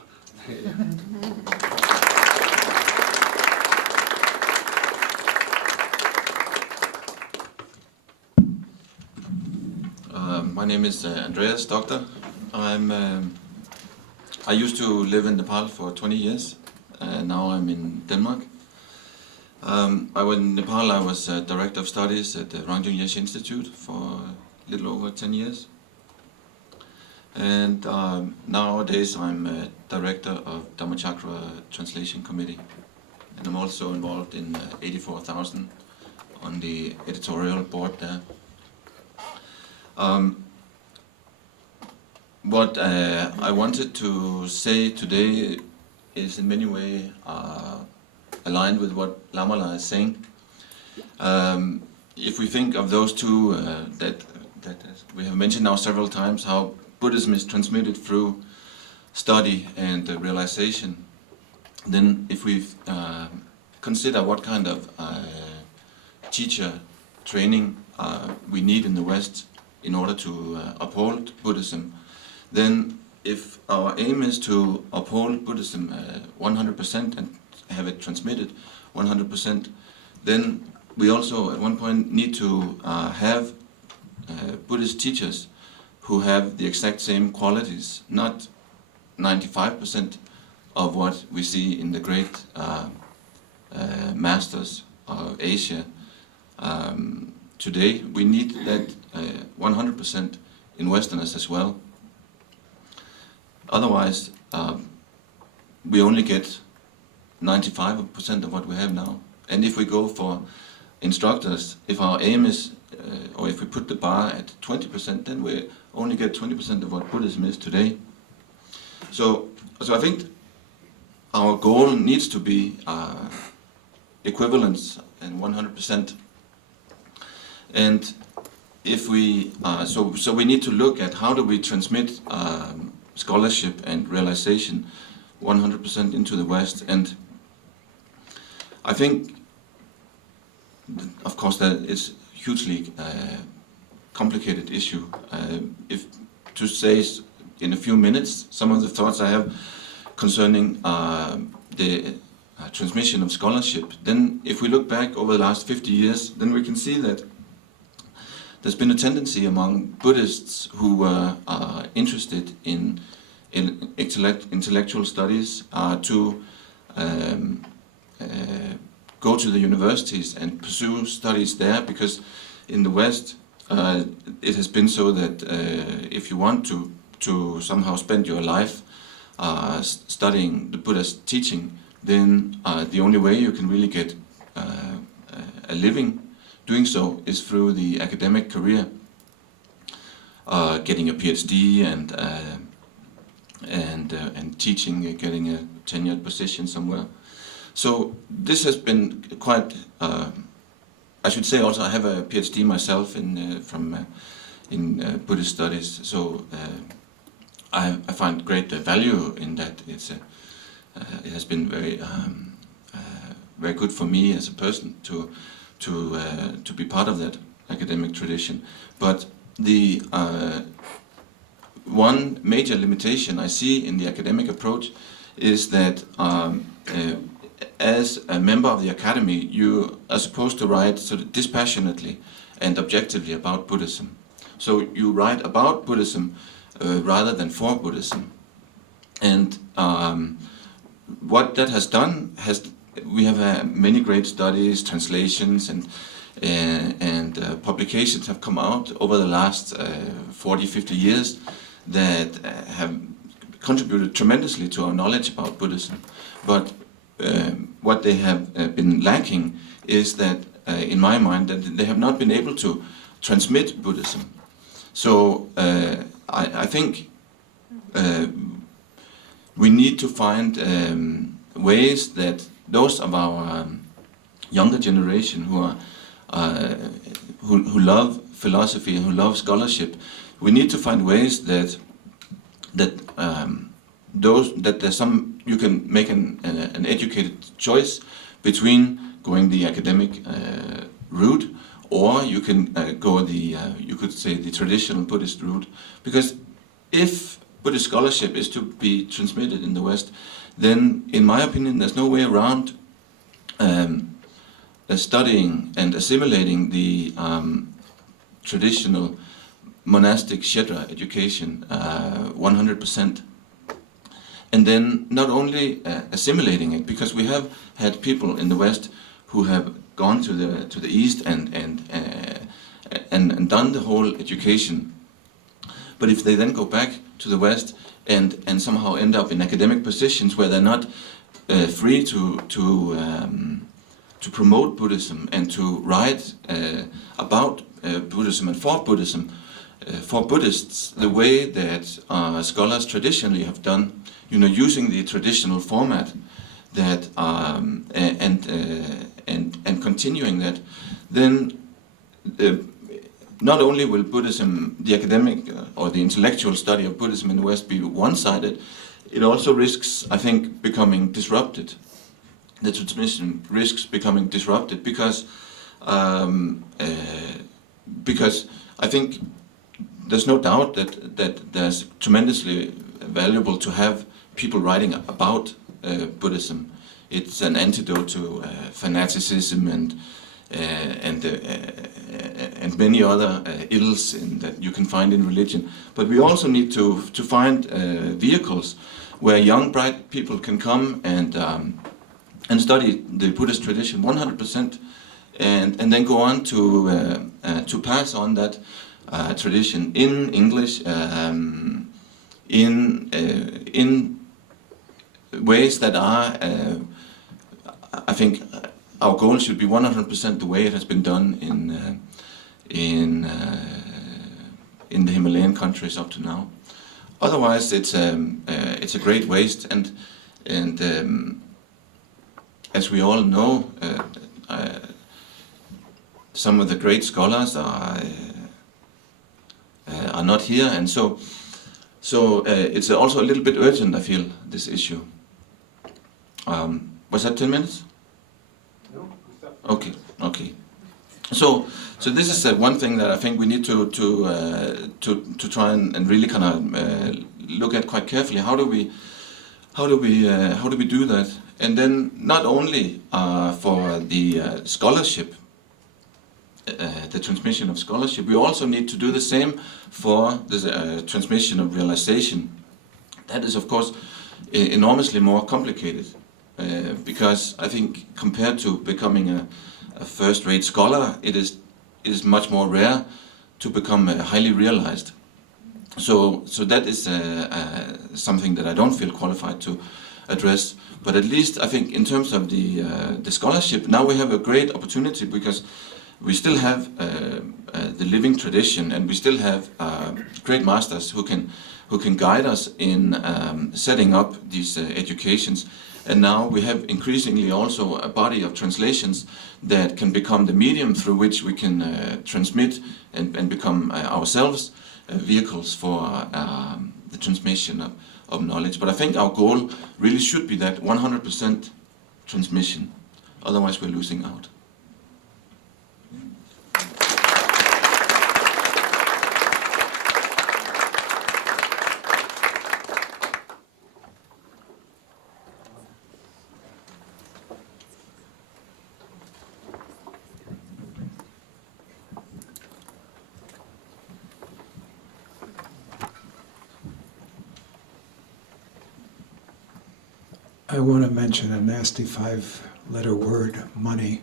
My My name is Andreas, doctor. I used to live in Nepal for 20 years. Now I'm in Denmark. I was in Nepal. I was director of studies at the Rangjung Yesh Institute for a little over 10 years. And nowadays I'm director of Dhammachakra Translation Committee. And I'm also involved in 84,000 on the editorial board there. What I wanted to say today is in many ways aligned with what Lama is saying. If we think of those two that we have mentioned now several times, how Buddhism is transmitted through study and realization, then if we consider what kind of teacher training we need in the West in order to uphold Buddhism, then if our aim is to uphold Buddhism 100% and have it transmitted 100%, then we also at one point need to have Buddhist teachers who have the exact same qualities, not 95% of what we see in the great masters of Asia. Today we need that 100% in Westerners as well. Otherwise, we only get 95% of what we have now. And if we go for instructors, if our aim is, or if we put the bar at 20%, then we only get 20% of what Buddhism is today. So I think our goal needs to be equivalence and 100%. And if we, so we need to look at how do we transmit scholarship and realization 100% into the West. And I think, of course, that it's hugely complicated issue. If to say in a few minutes some of the thoughts I have concerning the transmission of scholarship, then if we look back over the last 50 years, then we can see that there's been a tendency among Buddhists who were interested in intellectual studies to go to the universities and pursue studies there, because in the West it has been so that if you want to somehow spend your life studying the Buddha's teaching, then the only way you can really get a living doing so is through the academic career, getting a PhD and teaching, getting a tenured position somewhere. So this has been quite. I should say also I have a PhD myself in Buddhist studies. So I find great value in that. It has been very very good for me as a person to be part of that academic tradition. But the one major limitation I see in the academic approach is that as a member of the academy, you are supposed to write sort of dispassionately and objectively about Buddhism. So you write about Buddhism rather than for Buddhism. And what that has done we have many great studies, translations, and publications have come out over the last 40, 50 years that have contributed tremendously to our knowledge about Buddhism. But what they have been lacking is that, in my mind, that they have not been able to transmit Buddhism. So I think we need to find ways that those of our younger generation who are who love philosophy and who love scholarship, we need to find ways that there's some, you can make an educated choice between going the academic route, or you can go you could say the traditional Buddhist route. Because if Buddhist scholarship is to be transmitted in the West, then in my opinion there's no way around studying and assimilating the traditional monastic Tsadra education, 100%. And then not only assimilating it, because we have had people in the West who have gone to the East and done the whole education. But if they then go back to the West and somehow end up in academic positions where they're not free to promote Buddhism and to write about Buddhism and for Buddhism, for Buddhists, the way that scholars traditionally have done, using the traditional format, that and continuing that, then not only will Buddhism, the academic or the intellectual study of Buddhism in the West, be one-sided, it also risks, I think, becoming disrupted. The transmission risks becoming disrupted because I think there's no doubt that there's tremendously valuable to have people writing about Buddhism. It's an antidote to fanaticism and many other ills that you can find in religion. But we also need to find vehicles where young, bright people can come and study the Buddhist tradition 100%, and then go on to pass on that tradition in English, in ways that are, I think, our goal should be 100% the way it has been done in the Himalayan countries up to now. Otherwise, it's a great waste, and as we all know, some of the great scholars are not here, and so it's also a little bit urgent, I feel, this issue. Was that 10 minutes? No, stop. Okay. So this is one thing that I think we need to try and really kind of look at quite carefully. How do we do that? And then not only for the scholarship, the transmission of scholarship, we also need to do the same for the transmission of realization. That is, of course, enormously more complicated, because I think compared to becoming a first-rate scholar, it is much more rare to become highly realized. So that is something that I don't feel qualified to address. But at least I think in terms of the scholarship, now we have a great opportunity, because we still have the living tradition, and we still have great masters who can guide us in setting up these educations. And now we have increasingly also a body of translations that can become the medium through which we can transmit and become ourselves vehicles for the transmission of knowledge. But I think our goal really should be that 100% transmission. Otherwise we're losing out. I want to mention a nasty 5-letter word, money.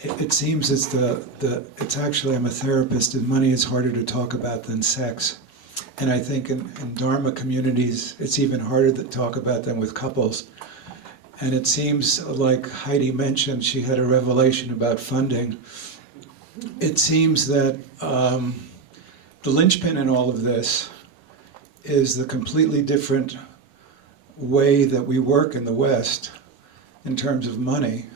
It seems it's it's actually, I'm a therapist, and money is harder to talk about than sex. And I think in Dharma communities, it's even harder to talk about than with couples. And it seems like Heidi mentioned, she had a revelation about funding. It seems that the linchpin in all of this is the completely different way that we work in the West in terms of money.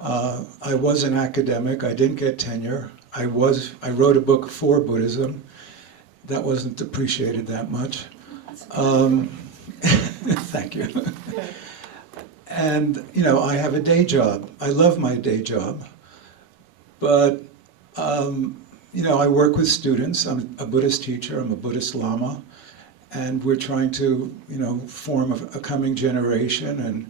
I was an academic. I didn't get tenure. I wrote a book for Buddhism. That wasn't appreciated that much. Thank you. And I have a day job. I love my day job, but I work with students. I'm a Buddhist teacher. I'm a Buddhist Lama. And we're trying to, form a coming generation, and,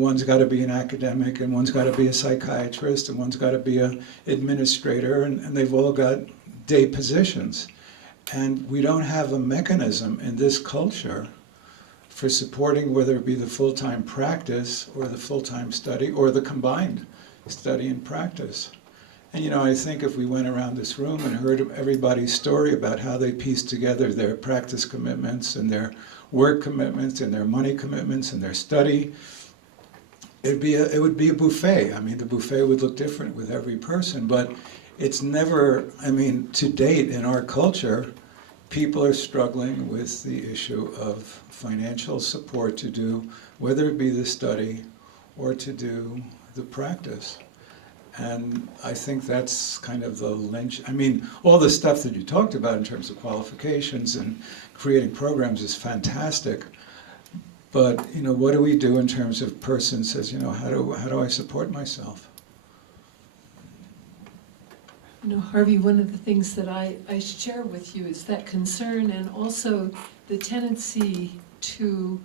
one's got to be an academic, and one's got to be a psychiatrist, and one's got to be an administrator, and they've all got day positions. And we don't have a mechanism in this culture for supporting whether it be the full-time practice or the full-time study or the combined study and practice. And I think if we went around this room and heard everybody's story about how they pieced together their practice commitments and their work commitments and their money commitments and their study, it would be a buffet. I mean, the buffet would look different with every person, but it's never, to date in our culture, people are struggling with the issue of financial support to do, whether it be the study or to do the practice. And I think that's kind of the lynch. All the stuff that you talked about in terms of qualifications and creating programs is fantastic. But what do we do in terms of person says, how do I support myself? Harvey, one of the things that I share with you is that concern, and also the tendency to,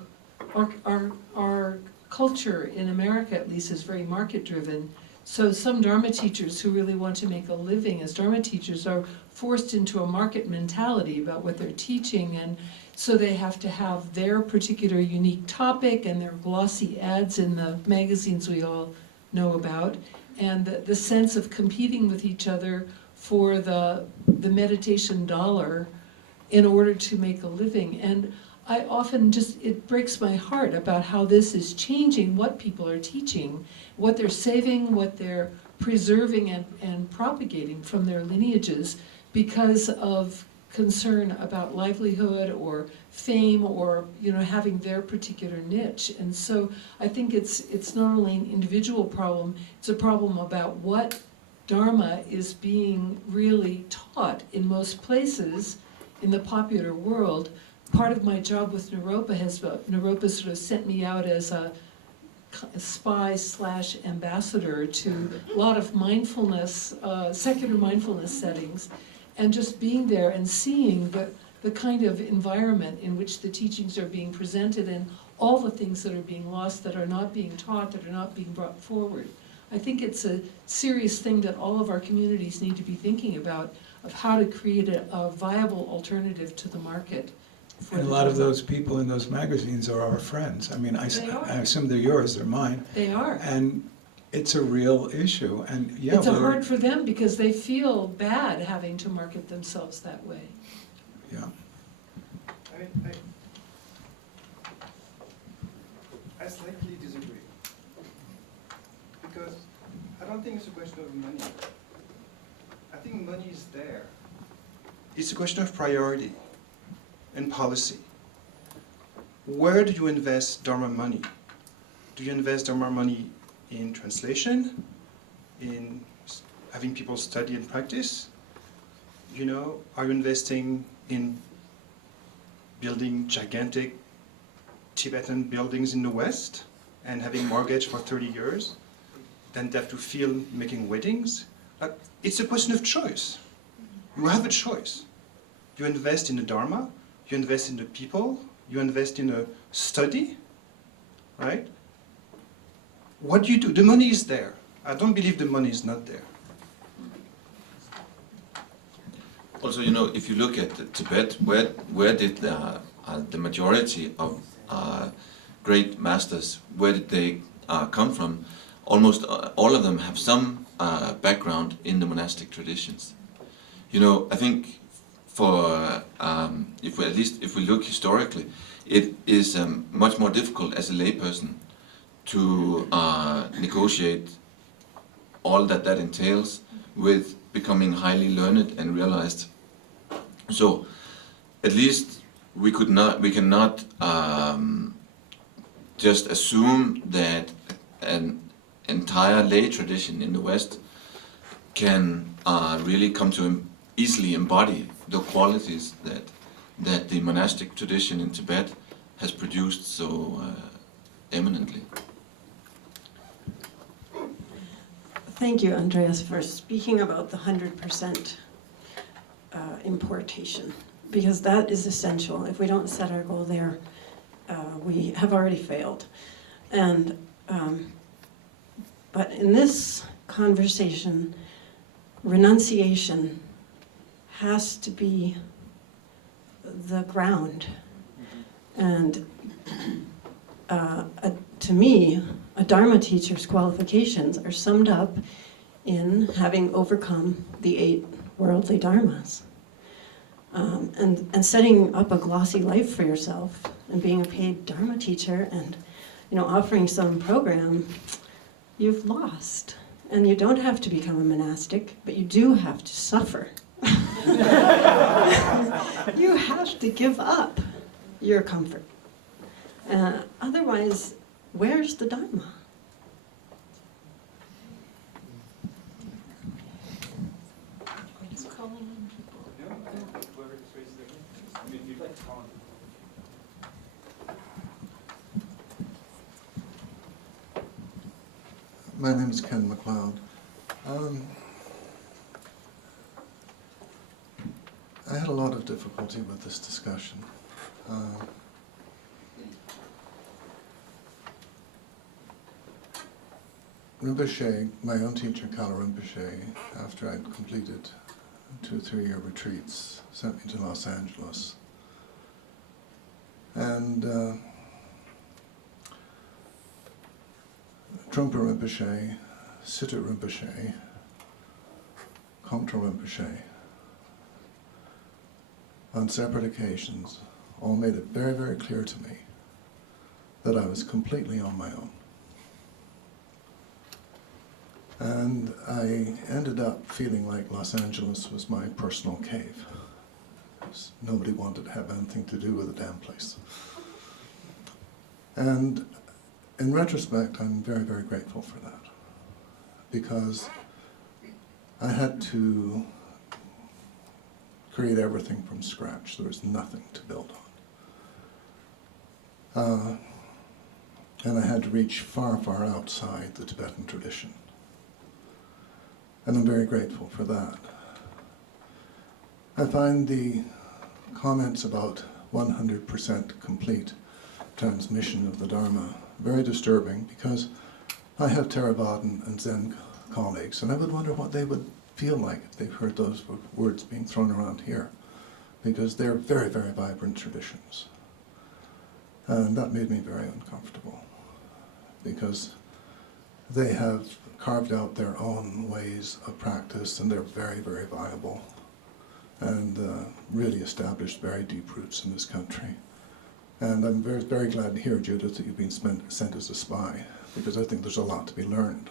our culture in America at least is very market driven. So some Dharma teachers who really want to make a living as Dharma teachers are forced into a market mentality about what they're teaching, and so they have to have their particular unique topic and their glossy ads in the magazines we all know about, and the sense of competing with each other for the meditation dollar in order to make a living. And I often it breaks my heart about how this is changing what people are teaching, what they're saving, what they're preserving and propagating from their lineages because of concern about livelihood or fame or having their particular niche. And so I think it's not only an individual problem, it's a problem about what Dharma is being really taught in most places in the popular world. Part of my job with Naropa sort of sent me out as a spy/ambassador to a lot of mindfulness, secular mindfulness settings, and just being there and seeing the kind of environment in which the teachings are being presented and all the things that are being lost, that are not being taught, that are not being brought forward. I think it's a serious thing that all of our communities need to be thinking about, of how to create a viable alternative to the market. And a lot of those people in those magazines are our friends. I assume they're yours, they're mine. They are. And it's a real issue. And It's hard for them because they feel bad having to market themselves that way. Yeah. I slightly disagree. Because I don't think it's a question of money. I think money is there. It's a question of priority and policy. Where do you invest Dharma money? Do you invest Dharma money in translation, in having people study and practice? Are you investing in building gigantic Tibetan buildings in the West and having mortgage for 30 years? Then they have to feel making weddings? It's a question of choice. You have a choice. You invest in the Dharma, you invest in the people, you invest in a study, right? What do you do? The money is there. I don't believe the money is not there. Also, if you look at Tibet, where did the majority of great masters, where did they come from? Almost all of them have some background in the monastic traditions. I think for if we look historically, it is much more difficult as a layperson to negotiate all that entails with becoming highly learned and realized. So at least we cannot just assume that an entire lay tradition in the West can really come to easily embody the qualities that the monastic tradition in Tibet has produced so eminently. Thank you, Andreas, for speaking about the 100% importation, because that is essential. If we don't set our goal there, we have already failed. And but in this conversation, renunciation has to be the ground. And to me, a Dharma teacher's qualifications are summed up in having overcome the 8 worldly dharmas. And setting up a glossy life for yourself and being a paid Dharma teacher and offering some program, you've lost. And you don't have to become a monastic, but you do have to suffer. You have to give up your comfort. Otherwise, where's the Dharma? My name is Ken MacLeod. I had a lot of difficulty with this discussion. Rinpoche, my own teacher, Kala Rinpoche, after I'd completed 2 or 3 year retreats, sent me to Los Angeles. And Trungpa Rinpoche, Siddha Rinpoche, Khandro Rinpoche, on separate occasions, all made it very, very clear to me that I was completely on my own. And I ended up feeling like Los Angeles was my personal cave. Nobody wanted to have anything to do with the damn place. And in retrospect, I'm very, very grateful for that, because I had to create everything from scratch. There was nothing to build on. And I had to reach far, far outside the Tibetan tradition. And I'm very grateful for that. I find the comments about 100% complete transmission of the Dharma very disturbing, because I have Theravadan and Zen colleagues, and I would wonder what they would feel like if they've heard those words being thrown around here, because they're very, very vibrant traditions. And that made me very uncomfortable, because they have carved out their own ways of practice, and they're very, very viable, and really established very deep roots in this country. And I'm very, very glad to hear, Judith, that you've been sent as a spy, because I think there's a lot to be learned.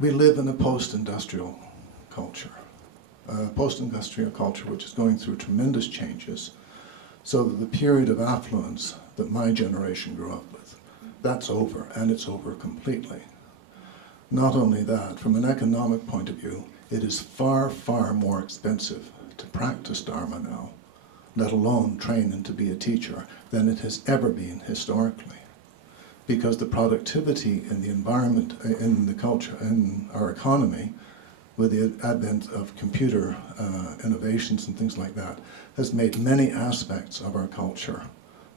We live in a post-industrial culture, which is going through tremendous changes, so that the period of affluence that my generation grew up with, that's over, and it's over completely. Not only that, from an economic point of view, it is far, far more expensive to practice Dharma now, let alone train and to be a teacher, than it has ever been historically. Because the productivity in the environment, in the culture, in our economy, with the advent of computer innovations and things like that, has made many aspects of our culture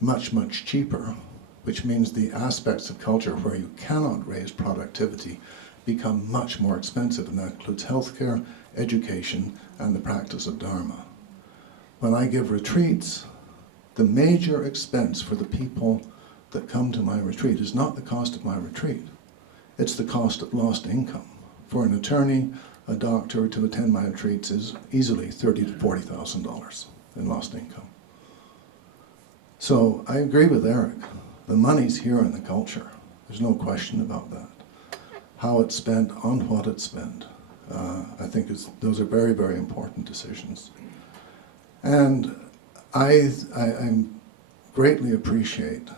much, much cheaper, which means the aspects of culture where you cannot raise productivity become much more expensive, and that includes healthcare, education, and the practice of Dharma. When I give retreats, the major expense for the people that come to my retreat is not the cost of my retreat. It's the cost of lost income. For an attorney, a doctor to attend my retreats is easily $30,000 to $40,000 in lost income. So I agree with Eric. The money's here in the culture. There's no question about that. How it's spent, on what it's spent, I think those are very, very important decisions. And I greatly appreciate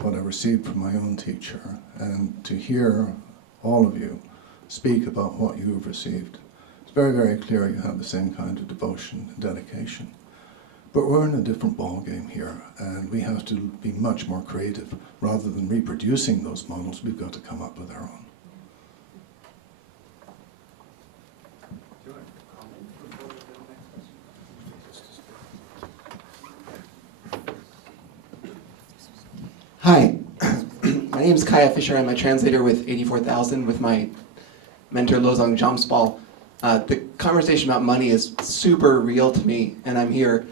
what I received from my own teacher, and to hear all of you speak about what you've received. It's very, very clear you have the same kind of devotion and dedication. But we're in a different ballgame here, and we have to be much more creative. Rather than reproducing those models, we've got to come up with our own. Do you want to comment before we go to the next question? Hi, my name is Kaya Fisher. I'm a translator with 84,000 with my mentor Lozang Jamspal. The conversation about money is super real to me, and I'm here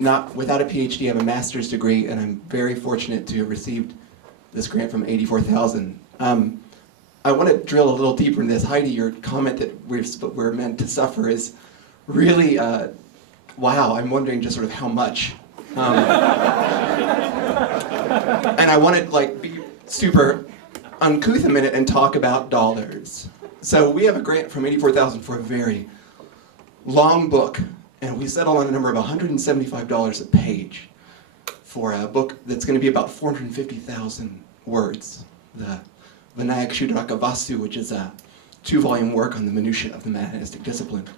not without a PhD. I have a master's degree, and I'm very fortunate to have received this grant from 84,000. I want to drill a little deeper in this. Heidi, your comment that we're meant to suffer is really, wow, I'm wondering just sort of how much. And I want to like be super uncouth a minute and talk about dollars. So we have a grant from 84,000 for a very long book, and we settle on a number of $175 a page for a book that's going to be about 450,000 words. The Vinayak Shudraka Vastu, which is a 2-volume work on the minutiae of the monastic discipline.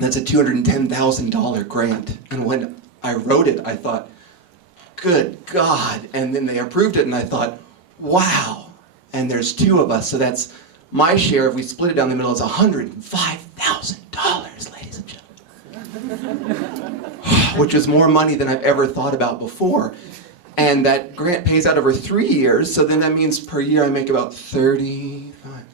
That's a $210,000 grant. And when I wrote it, I thought, good God. And then they approved it, and I thought, wow. And there's 2 of us, so that's my share. If we split it down the middle, is $105,000, ladies and gentlemen. Which is more money than I've ever thought about before. And that grant pays out over 3 years, so then that means per year I make about 35.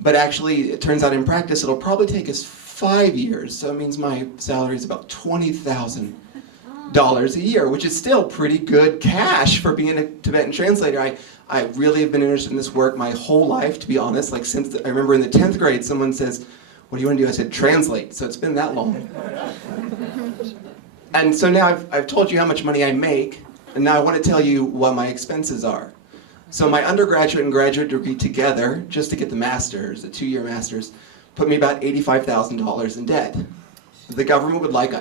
But actually, it turns out in practice, it'll probably take us 5 years, so it means my salary is about $20,000 a year, which is still pretty good cash for being a Tibetan translator. I really have been interested in this work my whole life, to be honest. Like since I remember in the 10th grade, someone says, "What do you want to do?" I said, "Translate." So it's been that long. And so now I've told you how much money I make, and now I want to tell you what my expenses are. So my undergraduate and graduate degree together, just to get the master's, the 2-year master's, put me about $85,000 in debt. The government would like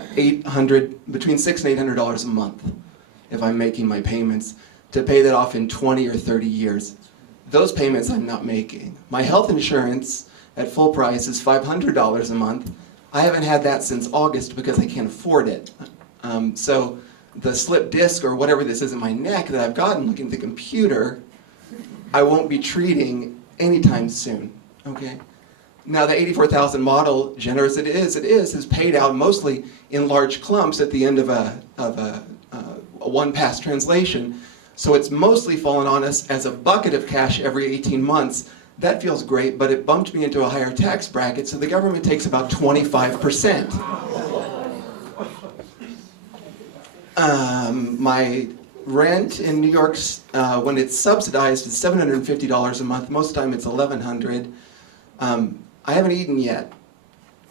between $600 and $800 a month if I'm making my payments to pay that off in 20 or 30 years. Those payments I'm not making. My health insurance at full price is $500 a month. I haven't had that since August because I can't afford it. So the slip disc or whatever this is in my neck that I've gotten looking at the computer, I won't be treating anytime soon, okay? Now the 84,000 model, generous it is paid out mostly in large clumps at the end of a one-pass translation. So it's mostly fallen on us as a bucket of cash every 18 months. That feels great, but it bumped me into a higher tax bracket, so the government takes about 25%. My rent in New York, when it's subsidized, is $750 a month. Most of the time it's $1,100. I haven't eaten yet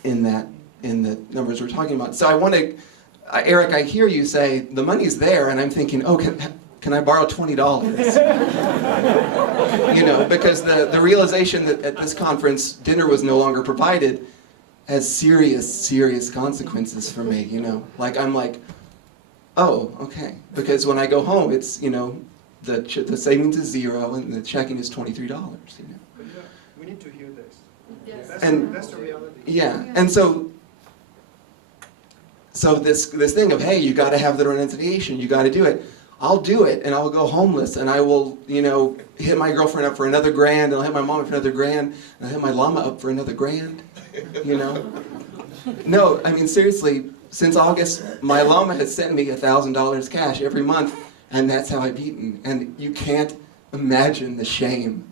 in the numbers we're talking about. So I want to, Eric, I hear you say the money's there, and I'm thinking, oh, can I borrow $20? You know, because the realization that at this conference dinner was no longer provided has serious, serious consequences for me, you know. Like, I'm like, oh, okay. Because when I go home, it's, you know, the savings is 0 and the checking is $23, you know. But yeah, we need to hear this. Yes. That's the reality. Yeah, and so this thing of, hey, you got to have the renunciation, you got to do it. I'll do it, and I'll go homeless, and I will, you know, hit my girlfriend up for another $1,000, and I'll hit my mom up for another $1,000, and I'll hit my Lama up for another $1,000, you know? No, I mean, seriously, since August, my Lama has sent me $1,000 cash every month, and that's how I've eaten. And you can't imagine the shame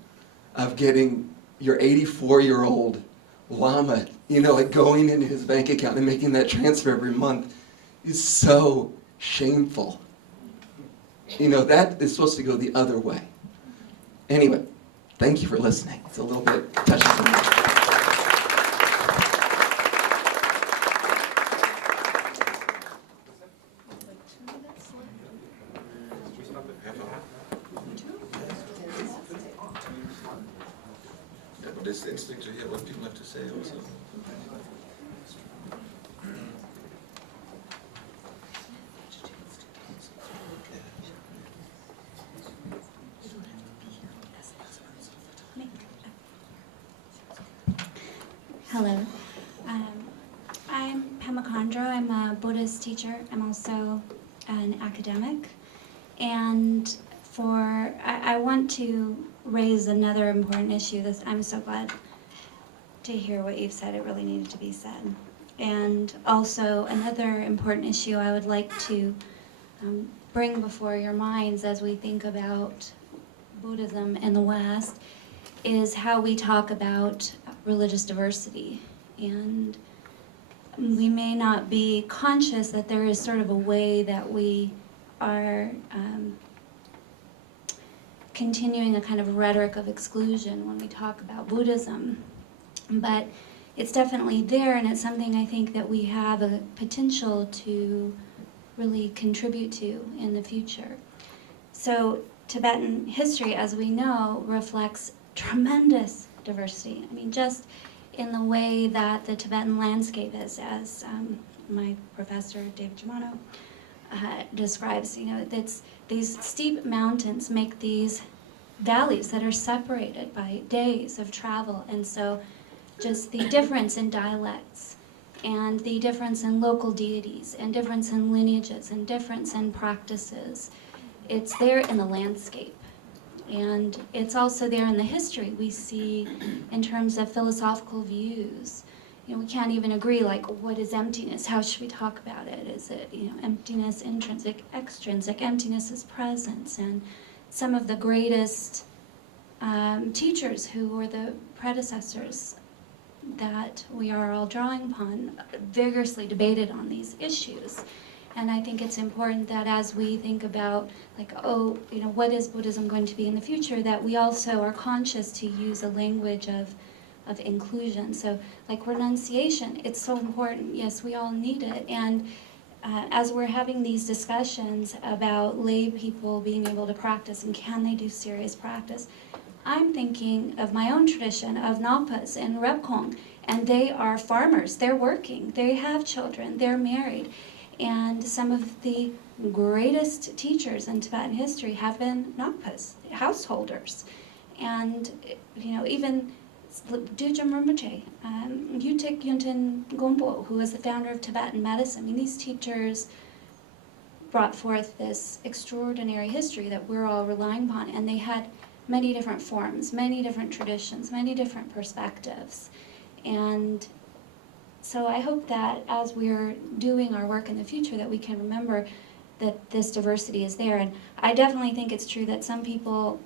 of getting your 84-year-old Lama, you know, like going into his bank account and making that transfer every month is so shameful. You know, that is supposed to go the other way. Anyway, thank you for listening. It's a little bit touchy for me. But it's interesting to hear what people have to say also. Hello. I'm Khandro. I'm a Buddhist teacher. I'm also an academic. And I want to raise another important issue. I'm so glad to hear what you've said. It really needed to be said. And also another important issue I would like to bring before your minds as we think about Buddhism in the West is how we talk about religious diversity. And we may not be conscious that there is sort of a way that we are continuing a kind of rhetoric of exclusion when we talk about Buddhism. But it's definitely there, and it's something I think that we have a potential to really contribute to in the future. So Tibetan history, as we know, reflects tremendous diversity. I mean, just in the way that the Tibetan landscape is, as my professor, David Germano, describes, you know, that's these steep mountains make these valleys that are separated by days of travel. And so just the difference in dialects and the difference in local deities and difference in lineages and difference in practices, it's there in the landscape. And it's also there in the history we see in terms of philosophical views. You know, we can't even agree, like, what is emptiness? How should we talk about it? Is it, you know, emptiness intrinsic, extrinsic? Emptiness is presence. And some of the greatest teachers who were the predecessors that we are all drawing upon vigorously debated on these issues. And I think it's important that as we think about, like, oh, you know, what is Buddhism going to be in the future, that we also are conscious to use a language of inclusion. So, like, renunciation, it's so important. Yes, we all need it. And as we're having these discussions about lay people being able to practice and can they do serious practice, I'm thinking of my own tradition of Ngāpas in Repkong, and they are farmers, they're working, they have children, they're married. And some of the greatest teachers in Tibetan history have been Ngāpas, householders. And, you know, even Dujam Rinpoche, Yutik Yuntin Gompo, who was the founder of Tibetan medicine. I mean, these teachers brought forth this extraordinary history that we're all relying upon, and they had many different forms, many different traditions, many different perspectives. And so I hope that as we're doing our work in the future that we can remember that this diversity is there. And I definitely think it's true that some people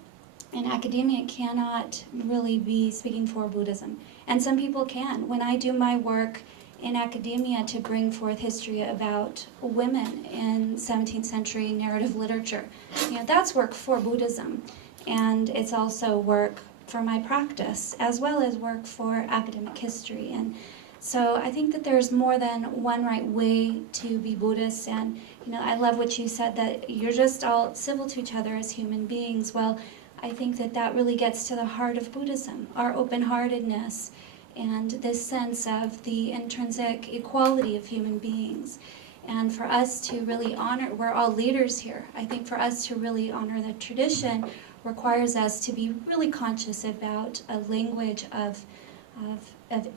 in academia cannot really be speaking for Buddhism. And some people can. When I do my work in academia to bring forth history about women in 17th century narrative literature, you know, that's work for Buddhism. And it's also work for my practice, as well as work for academic history. And so I think that there's more than one right way to be Buddhist. And, you know, I love what you said, that you're just all civil to each other as human beings. Well, I think that that really gets to the heart of Buddhism, our open-heartedness and this sense of the intrinsic equality of human beings. And for us to really honor, we're all leaders here. I think for us to really honor the tradition requires us to be really conscious about a language of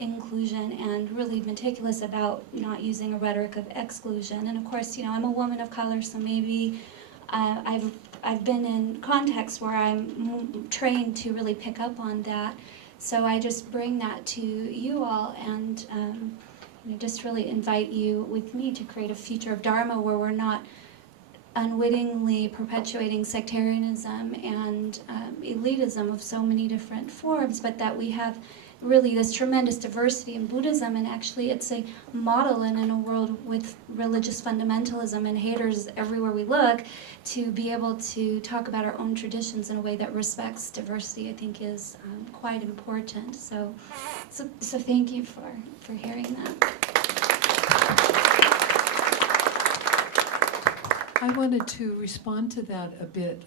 inclusion and really meticulous about not using a rhetoric of exclusion. And of course, you know, I'm a woman of color, so maybe I've been in contexts where I'm trained to really pick up on that. So I just bring that to you all, and you know, just really invite you with me to create a future of Dharma where we're not unwittingly perpetuating sectarianism and elitism of so many different forms, but that we have really this tremendous diversity in Buddhism, and actually it's a model, and in a world with religious fundamentalism and haters everywhere we look, to be able to talk about our own traditions in a way that respects diversity, I think is quite important. So thank you for hearing that. I wanted to respond to that a bit.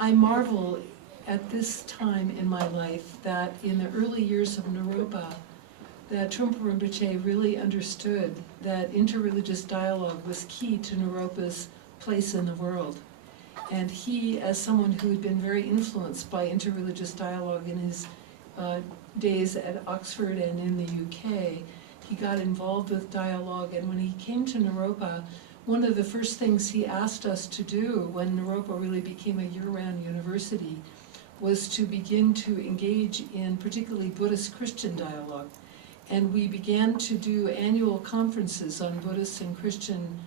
I marvel at this time in my life that in the early years of Naropa, that Trungpa Rinpoche really understood that interreligious dialogue was key to Naropa's place in the world. And he, as someone who had been very influenced by interreligious dialogue in his days at Oxford and in the UK, he got involved with dialogue. And when he came to Naropa, one of the first things he asked us to do when Naropa really became a year-round university was to begin to engage in particularly Buddhist-Christian dialogue. And we began to do annual conferences on Buddhist and Christian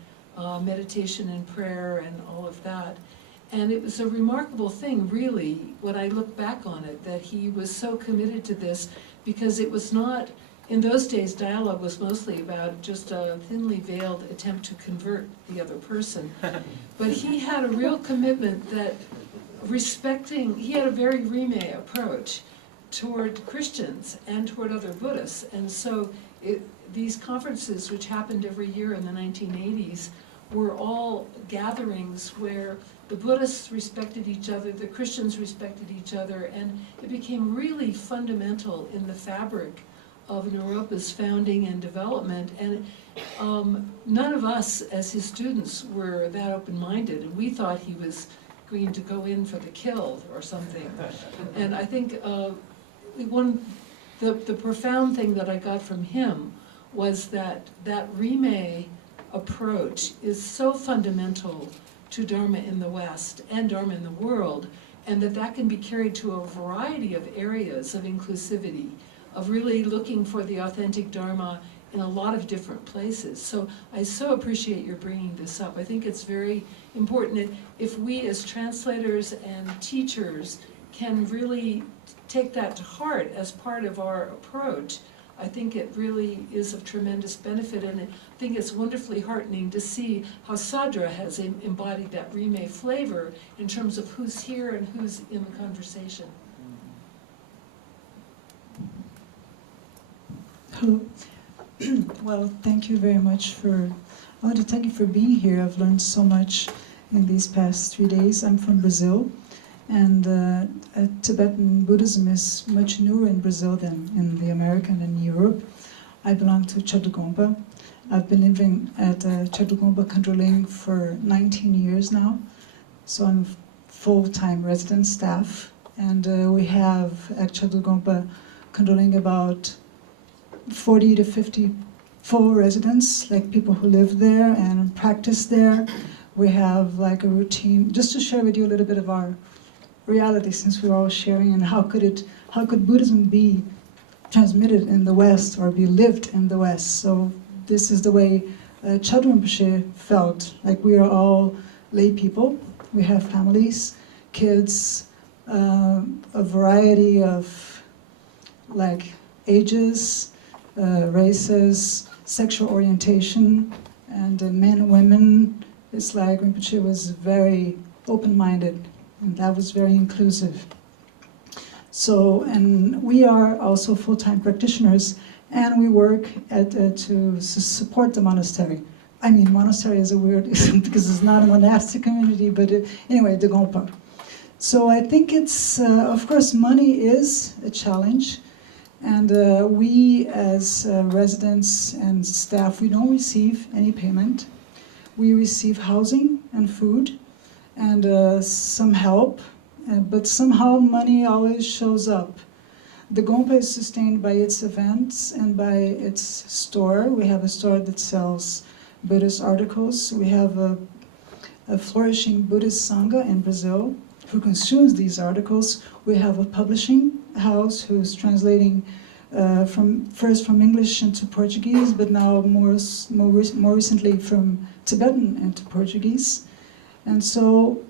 meditation and prayer and all of that. And it was a remarkable thing, really, when I look back on it, that he was so committed to this, because it was not, in those days, dialogue was mostly about just a thinly veiled attempt to convert the other person. But he had a real commitment that he had a very rime approach toward Christians and toward other Buddhists. And so these conferences, which happened every year in the 1980s, were all gatherings where the Buddhists respected each other, the Christians respected each other, and it became really fundamental in the fabric of Naropa's founding and development. And none of us, as his students, were that open-minded, and we thought he was going to go in for the kill or something. And I think the profound thing that I got from him was that rime approach is so fundamental to Dharma in the West and Dharma in the world, and that can be carried to a variety of areas of inclusivity, of really looking for the authentic Dharma in a lot of different places. So I so appreciate your bringing this up. I think it's very important that if we as translators and teachers can really take that to heart as part of our approach, I think it really is of tremendous benefit, and I think it's wonderfully heartening to see how Tsadra has embodied that rime flavor in terms of who's here and who's in the conversation. Hello. Well, thank you very much I want to thank you for being here. I've learned so much in these past 3 days. I'm from Brazil, and Tibetan Buddhism is much newer in Brazil than in the American and Europe. I belong to Chadugompa. I've been living at Chadugompa Khandro for 19 years now, so I'm full-time resident staff, and we have at Chadugompa Khandro about 40 to 50 full residents, like people who live there and practice there. We have like a routine, just to share with you a little bit of our reality, since we're all sharing, and how could Buddhism be transmitted in the West or be lived in the West. So this is the way Tsadra Rinpoche felt, like we are all lay people. We have families, kids, a variety of like ages, races, sexual orientation, and men and women. It's like Rinpoche was very open-minded, and that was very inclusive. So, and we are also full-time practitioners, and we work to support the monastery. I mean, monastery is a weird, because it's not a monastic community, but anyway, the Gompa. So I think it's, of course, money is a challenge. And we, as residents and staff, we don't receive any payment. We receive housing and food and some help, but somehow money always shows up. The Gompa is sustained by its events and by its store. We have a store that sells Buddhist articles. We have a flourishing Buddhist Sangye in Brazil who consumes these articles. We have a publishing house who's translating first from English into Portuguese, but now more recently from Tibetan into Portuguese. And so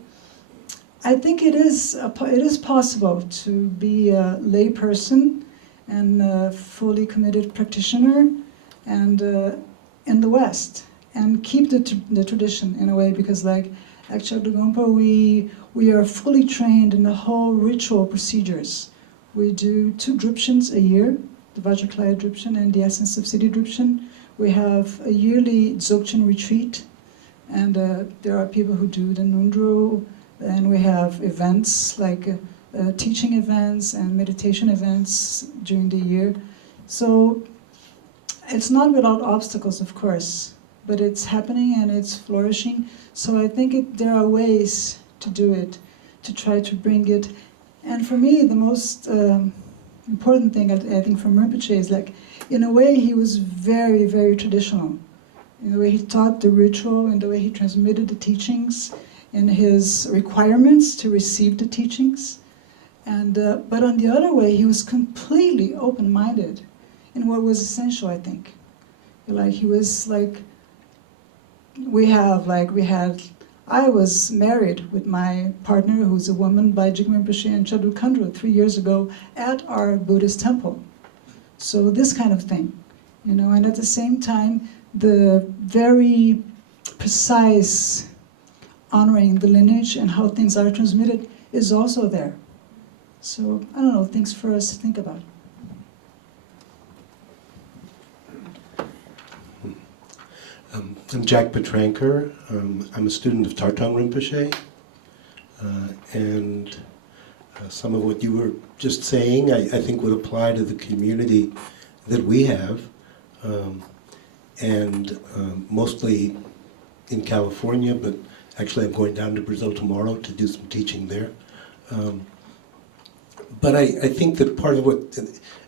I think it is possible to be a lay person and a fully committed practitioner and in the West, and keep the tradition in a way, because like at Chadugompa we are fully trained in the whole ritual procedures. We do 2 drupshins a year, the Vajraklaya drupshin and the Essence of City drupshin. We have a yearly Dzogchen retreat, and there are people who do the Nundro, and we have events like teaching events and meditation events during the year. So it's not without obstacles, of course, but it's happening and it's flourishing. So I think there are ways to do it, to try to bring it. And for me, the most important thing I think from Rinpoche is, like, in a way he was very, very traditional. In the way he taught the ritual, in the way he transmitted the teachings, in his requirements to receive the teachings. And but on the other way, he was completely open-minded in what was essential, I think. Like, he was like, we had I was married with my partner, who's a woman, by Jigme Rinpoche and Chadu Khandro 3 years ago at our Buddhist temple. So this kind of thing, you know, and at the same time, the very precise honoring the lineage and how things are transmitted is also there. So, I don't know, things for us to think about. I'm Jack Petranker. I'm a student of Tartong Rinpoche, and some of what you were just saying I think would apply to the community that we have, and mostly in California, but actually I'm going down to Brazil tomorrow to do some teaching there. But I think that part of what,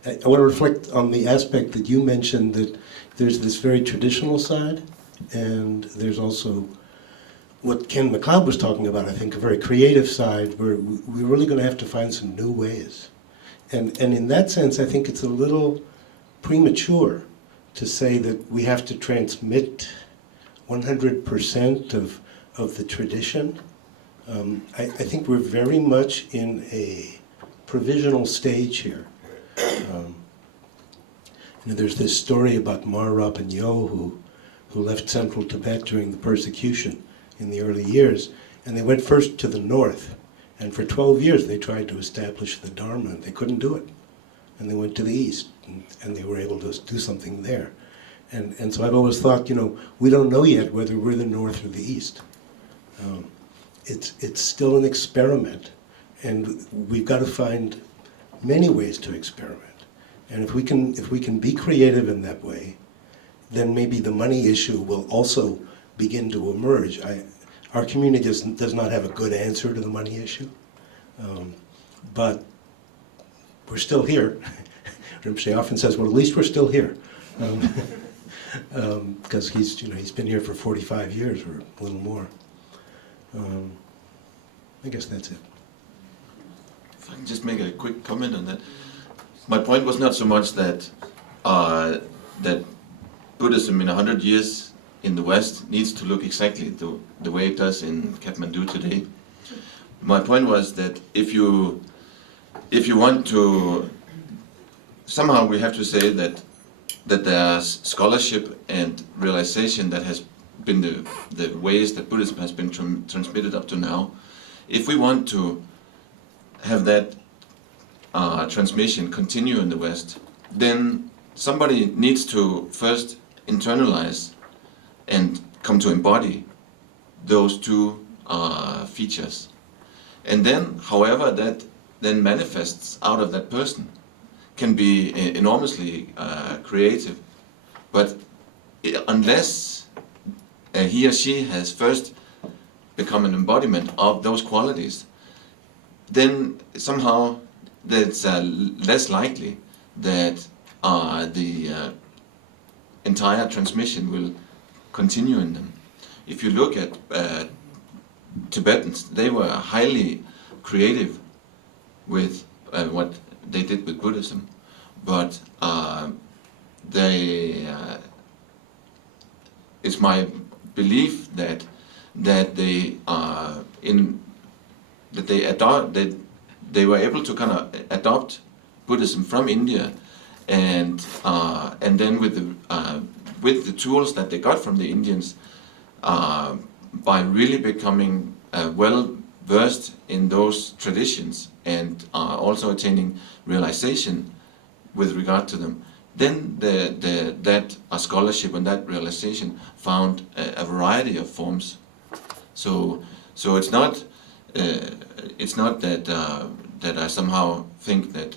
I want to reflect on the aspect that you mentioned, that there's this very traditional side, and there's also what Ken MacLeod was talking about, I think, a very creative side, where we're really going to have to find some new ways. And in that sense, I think it's a little premature to say that we have to transmit 100% of the tradition. I think we're very much in a provisional stage here. There's this story about Mar Rapanyo who left central Tibet during the persecution in the early years, and they went first to the north, and for 12 years they tried to establish the Dharma, and they couldn't do it. And they went to the east, and they were able to do something there. And so I've always thought, you know, we don't know yet whether we're the north or the east. It's still an experiment, and we've got to find many ways to experiment. And if we can be creative in that way, then maybe the money issue will also begin to emerge. Our community does not have a good answer to the money issue, but we're still here. Rinpoche often says, well, at least we're still here. Because he's been here for 45 years or a little more. I guess that's it. If I can just make a quick comment on that. My point was not so much that that Buddhism in 100 years in the West needs to look exactly the way it does in Kathmandu today. My point was that if you want to, somehow we have to say that there's scholarship and realization that has been the ways that Buddhism has been transmitted up to now. If we want to have that transmission continue in the West, then somebody needs to first internalize and come to embody those two features. And then, however that then manifests out of that person can be enormously creative. But unless he or she has first become an embodiment of those qualities, then somehow that's less likely that the entire transmission will continue in them. If you look at Tibetans, they were highly creative with what they did with Buddhism, but it's my belief that they were able to kind of adopt Buddhism from India, and then with the tools that they got from the Indians, by really becoming well versed in those traditions and also attaining realization with regard to them, then that scholarship and that realization found a variety of forms. So it's not that I somehow think that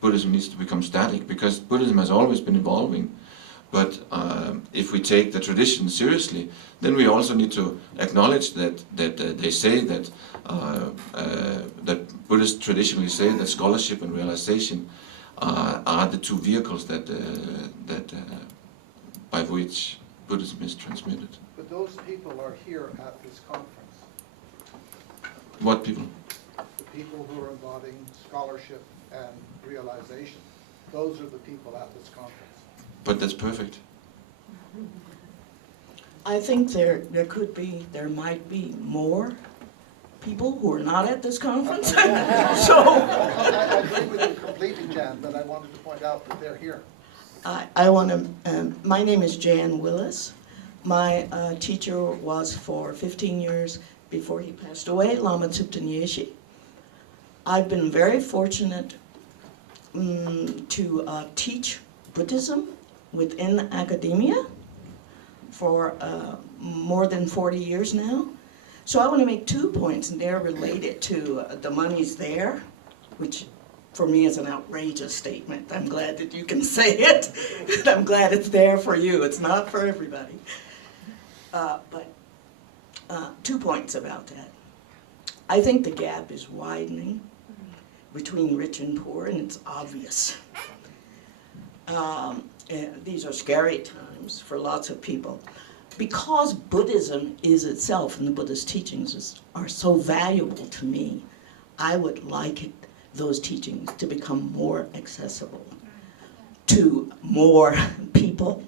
Buddhism needs to become static, because Buddhism has always been evolving. But if we take the tradition seriously, then we also need to acknowledge that they say that Buddhists traditionally say that scholarship and realization are the two vehicles that by which Buddhism is transmitted. But those people are here at this conference. What people? The people who are embodying scholarship and realization. Those are the people at this conference. But that's perfect. I think there might be more people who are not at this conference. So I agree with you completely, Jan, but I wanted to point out that they're here. I want to, my name is Jan Willis. My teacher was for 15 years before he passed away, Lama Tsupten. I've been very fortunate to teach Buddhism within academia for more than 40 years now. So I want to make 2 points, and they're related to the money's there, which for me is an outrageous statement. I'm glad that you can say it. I'm glad it's there for you. It's not for everybody. But 2 points about that. I think the gap is widening between rich and poor, and it's obvious. And these are scary times for lots of people. Because Buddhism is itself, and the Buddhist teachings are so valuable to me, I would like those teachings to become more accessible to more people.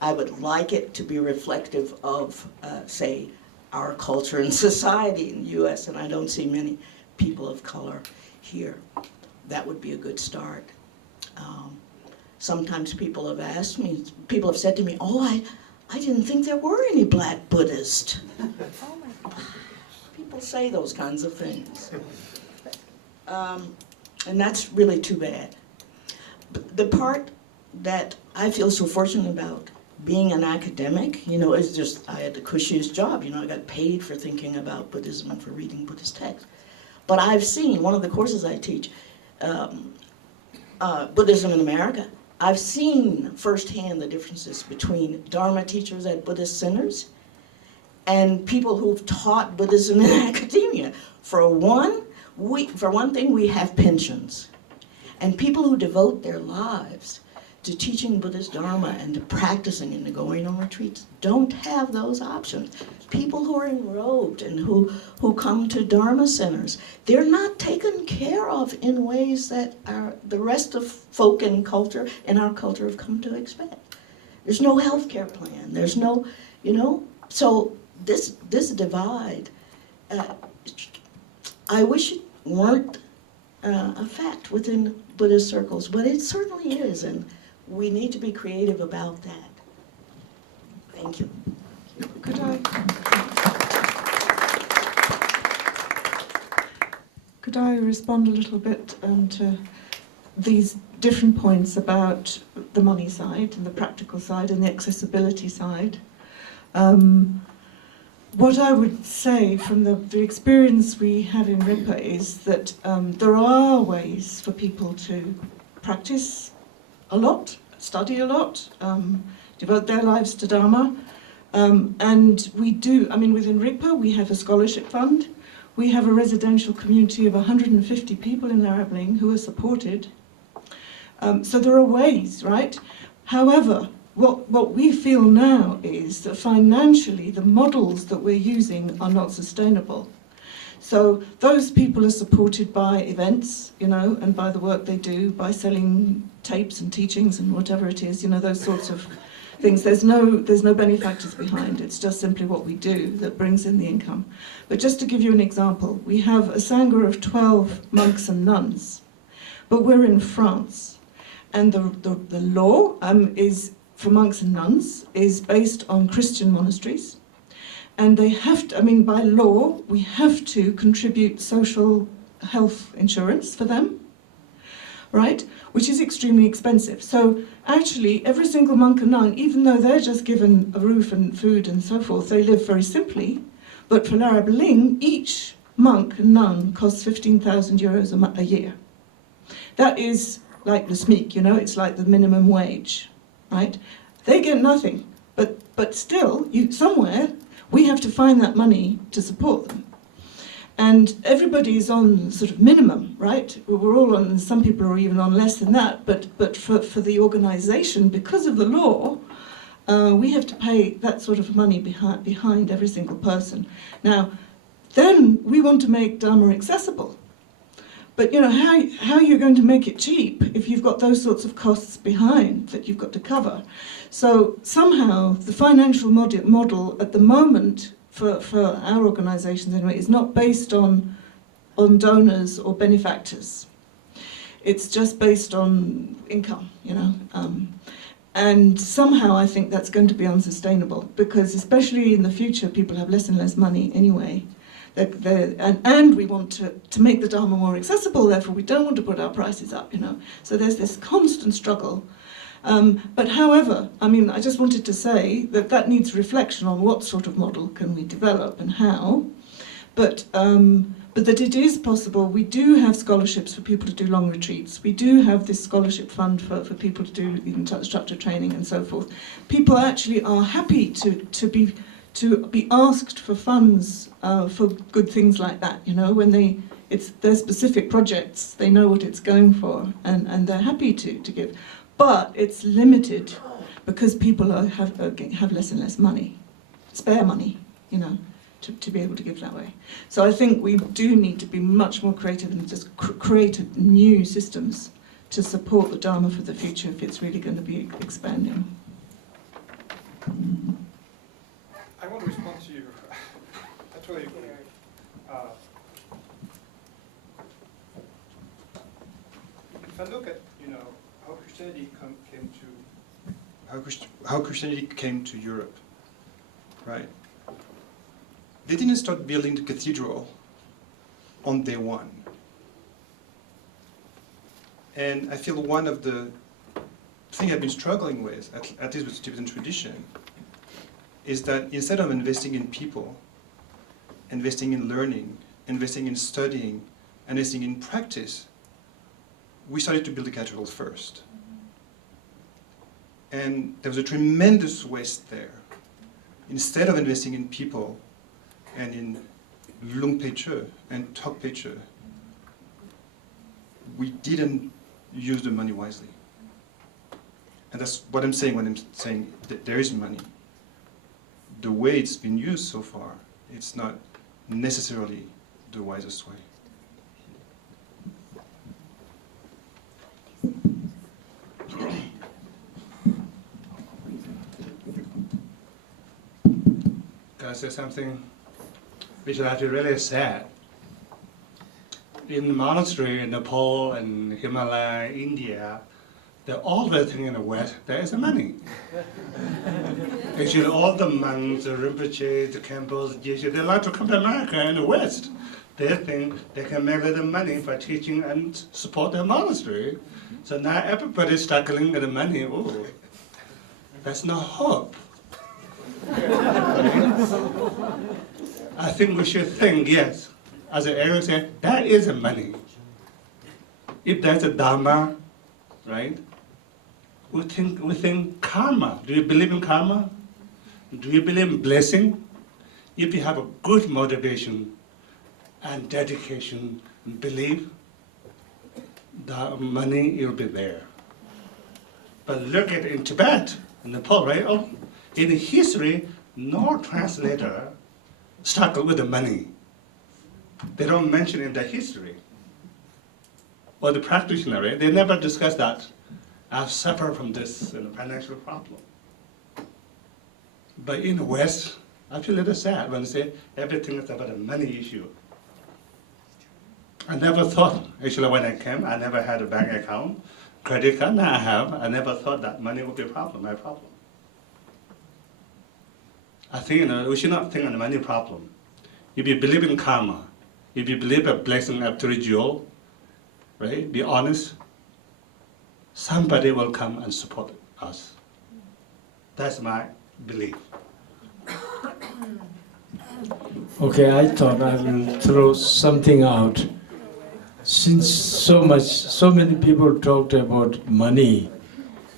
I would like it to be reflective of, say, our culture and society in the US, and I don't see many people of color here. That would be a good start. Sometimes people have asked me, people have said to me, oh, I didn't think there were any black Buddhists. People say those kinds of things. And that's really too bad. But the part that I feel so fortunate about being an academic, you know, is just, I had the cushiest job. You know, I got paid for thinking about Buddhism and for reading Buddhist texts. But I've seen, one of the courses I teach, Buddhism in America, I've seen firsthand the differences between Dharma teachers at Buddhist centers and people who've taught Buddhism in academia. For one thing, we have pensions. And people who devote their lives to teaching Buddhist Dharma and to practicing and to going on retreats don't have those options. People who are enrobed and who come to Dharma centers, they're not taken care of in ways that the rest of folk and culture and our culture have come to expect. There's no health care plan. There's no, you know, so this divide, I wish it weren't a fact within Buddhist circles, but it certainly is, and we need to be creative about that. Thank you. Could I respond a little bit to these different points about the money side and the practical side and the accessibility side? What I would say from the experience we have in Rinpa is that there are ways for people to practice a lot, study a lot, devote their lives to Dharma. And we do, I mean, within Rinpa we have a scholarship fund. We have a residential community of 150 people in Larabling who are supported. So there are ways, right? However, what we feel now is that financially the models that we're using are not sustainable. So those people are supported by events, you know, and by the work they do, by selling tapes and teachings and whatever it is, you know, those sorts of things. There's no benefactors behind. It's just simply what we do that brings in the income. But just to give you an example, we have a Sangha of 12 monks and nuns, but we're in France. And the law is, for monks and nuns, is based on Christian monasteries. And they have to, I mean, by law, we have to contribute social health insurance for them, right? Which is extremely expensive. So actually, every single monk and nun, even though they're just given a roof and food and so forth, they live very simply. But for Larabling, each monk and nun costs 15,000 euros a year. That is like the SMIC, you know, it's like the minimum wage, right? They get nothing, but still, somewhere, we have to find that money to support them. And everybody is on sort of minimum, right? We're all on, some people are even on less than that, but for the organization, because of the law, we have to pay that sort of money behind every single person. Now, then we want to make Dharma accessible. But you know, how are you going to make it cheap if you've got those sorts of costs behind that you've got to cover? So somehow the financial model at the moment for our organisations anyway is not based on donors or benefactors. It's just based on income, you know. And somehow I think that's going to be unsustainable, because especially in the future people have less and less money anyway. And we want to make the Dharma more accessible, therefore we don't want to put our prices up, you know. So there's this constant struggle. But however, I mean, I just wanted to say that needs reflection on what sort of model can we develop and how. But that it is possible. We do have scholarships for people to do long retreats. We do have this scholarship fund for people to do even structured training and so forth. People actually are happy to be asked for funds for good things like that. You know, when they're specific projects, they know what it's going for, and they're happy to give. But it's limited because people have less and less money, spare money, you know, to be able to give that way. So I think we do need to be much more creative and just create new systems to support the Dharma for the future if it's really going to be expanding. I want to respond to you. Actually, if I look at, you know, how Christianity came to Europe, right? They didn't start building the cathedral on day one. And I feel one of the things I've been struggling with, at least with Tibetan tradition, is that instead of investing in people, investing in learning, investing in studying, investing in practice, we started to build the cathedral first. And there was a tremendous waste there. Instead of investing in people and in Lungpeche and Tokpeche, we didn't use the money wisely. And that's what I'm saying when I'm saying that there is money. The way it's been used so far, it's not necessarily the wisest way. Can I say something which is actually really sad? In the monastery in Nepal and Himalaya, India, they're always thinking in the West, there is money. Actually, all the monks, the Rinpoche, the Khenpos, the Geshe, they like to come to America and the West. They think they can make a little money by teaching and support their monastery. So now everybody's struggling with the money. Oh, that's no hope. I think we should think, yes, as Eric said, that is money. If that's a dharma, right? We think karma. Do you believe in karma? Do you believe in blessing? If you have a good motivation and dedication and belief, the money will be there. But look at in Tibet, in Nepal, right? Oh, in history, no translator struggled with the money. They don't mention in the history. Or the practitioner, right? They never discuss that. I've suffered from this financial problem. But in the West, I feel a little sad when they say everything is about a money issue. I never thought, actually when I came, I never had a bank account, credit card, now I have. I never thought that money would be a problem, my problem. I think we should not think on the money problem. If you believe in karma, if you believe a blessing after ritual, right, be honest, somebody will come and support us. That's my belief. Okay, I thought I will throw something out. Since so many people talked about money,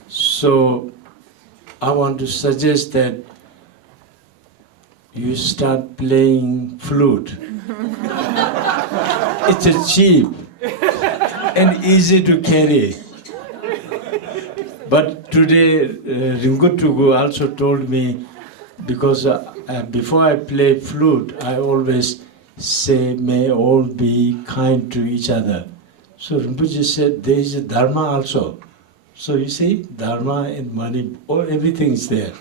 so I want to suggest that you start playing flute. It's cheap and easy to carry. But today, Rinpoche also told me, because before I play flute, I always say, may all be kind to each other. So Rinpoche said, there is a dharma also. So you see, dharma and money, everything is there.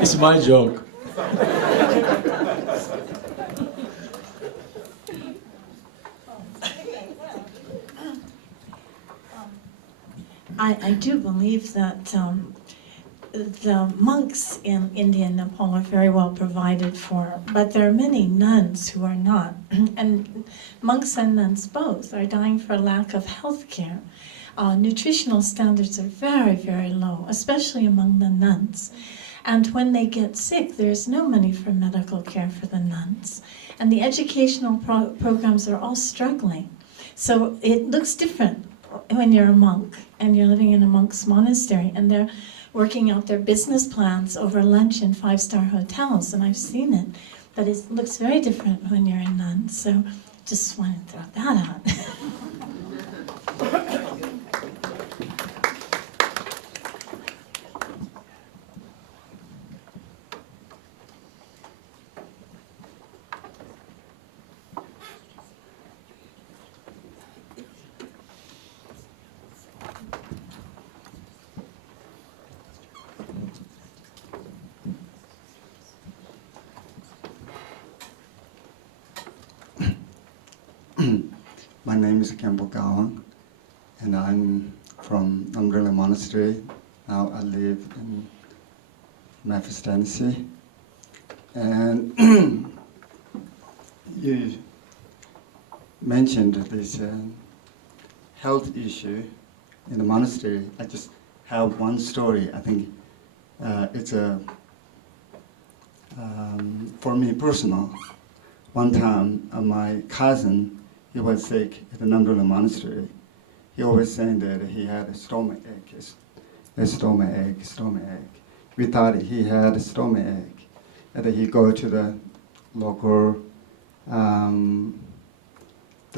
It's my joke. I do believe that the monks in India and Nepal are very well provided for, but there are many nuns who are not. And monks and nuns both are dying for lack of health care. Nutritional standards are very, very low, especially among the nuns. And when they get sick, there's no money for medical care for the nuns. And the educational programs are all struggling. So it looks different when you're a monk and you're living in a monk's monastery and they're working out their business plans over lunch in 5-star hotels, and I've seen it, but it looks very different when you're a nun. So just wanted to throw that out. My name is Kempo Gawang, and I'm from Umbrella Monastery. Now I live in Memphis, Tennessee. And you mentioned this health issue in the monastery. I just have one story. I think it's for me personal. One time, my cousin, he was sick at the Umbrella Monastery. He always saying that he had a stomach ache, a stomach ache. We thought he had a stomach ache. And then he go to the local, the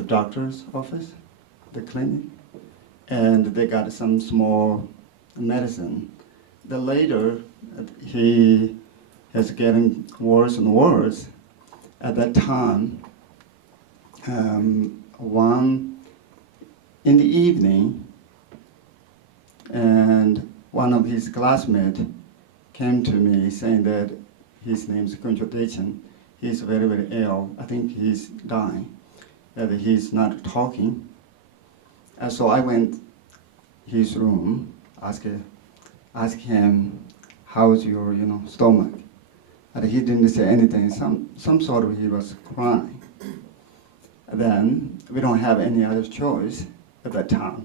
doctor's office, the clinic, and they got some small medicine. Then later, he is getting worse and worse. At that time, one in the evening, and one of his classmates came to me saying that his name is Gyaltsen. He's very, very ill. I think he's dying, that he's not talking. And so I went his room, asked him, how's your stomach? And he didn't say anything. Some sort of he was crying. And then we don't have any other choice at that time.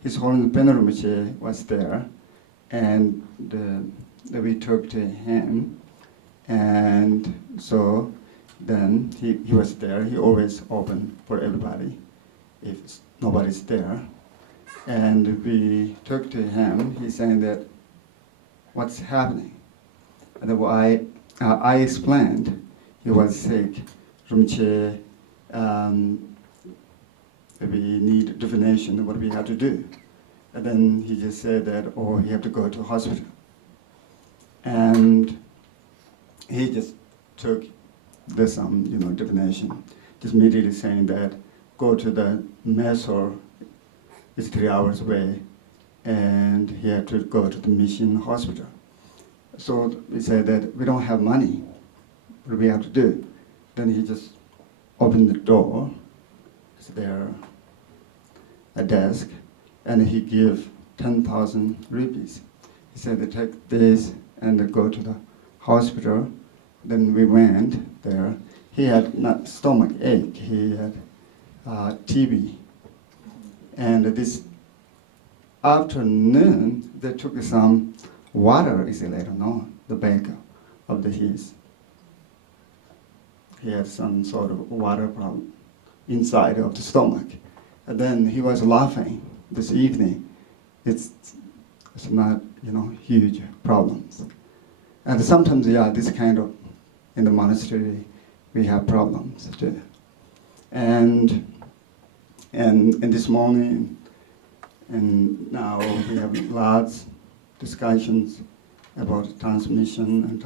His Holiness Venerable was there, and we took to him. And so then he was there. He always open for everybody if nobody's there. And we took to him. He's saying that, what's happening? And I explained he was sick. We need divination, what we have to do. And then he just said that, he have to go to hospital. And he just took this divination, just immediately saying that, go to the Mysore, it's 3 hours away, and he had to go to the mission hospital. So we said that we don't have money. What do we have to do? Then he just opened the door. Is there a desk? And he gave 10,000 rupees. He said, take this and go to the hospital. Then we went there. He had not stomach ache. He had TB. And this afternoon, they took some water, is later known, the back of his. He had some sort of water problem inside of the stomach. And then he was laughing this evening. It's not, huge problems. And sometimes, this kind of, in the monastery, we have problems too. And this morning, and now we have lots discussions about transmission and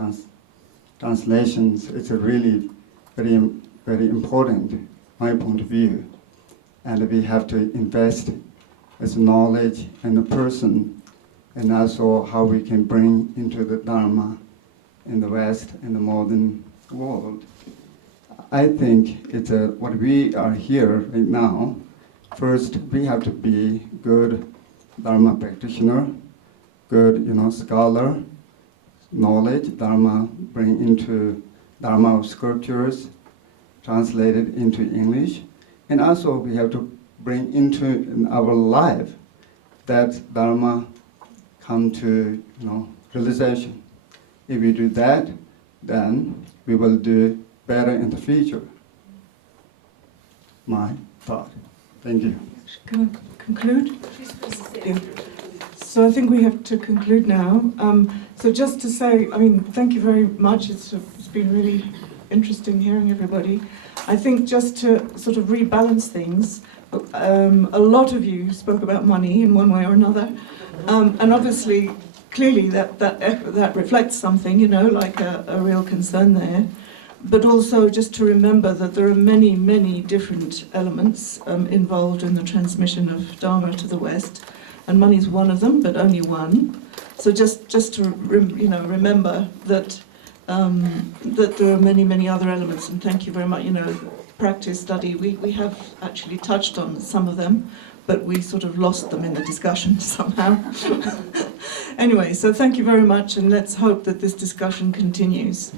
translations. It's a really very, very important, my point of view. And we have to invest as knowledge and a person, and also how we can bring into the Dharma in the West and the modern world. I think it's what we are here right now. First, we have to be good Dharma practitioner, good, scholar, knowledge, Dharma, bring into Dharma of scriptures, translated into English, and also we have to bring into in our life that Dharma come to, realization. If we do that, then we will do better in the future. My thought. Thank you. Can I conclude? Yeah. So I think we have to conclude now. So just to say, thank you very much. It's been really interesting hearing everybody. I think just to sort of rebalance things, a lot of you spoke about money in one way or another, and obviously, clearly that reflects something, like a real concern there. But also just to remember that there are many, many different elements involved in the transmission of Dharma to the West, and money is one of them, but only one. So just to remember that that there are many, many other elements, and thank you very much. Practice, study, we have actually touched on some of them, but we sort of lost them in the discussion somehow. Anyway, so thank you very much, and let's hope that this discussion continues.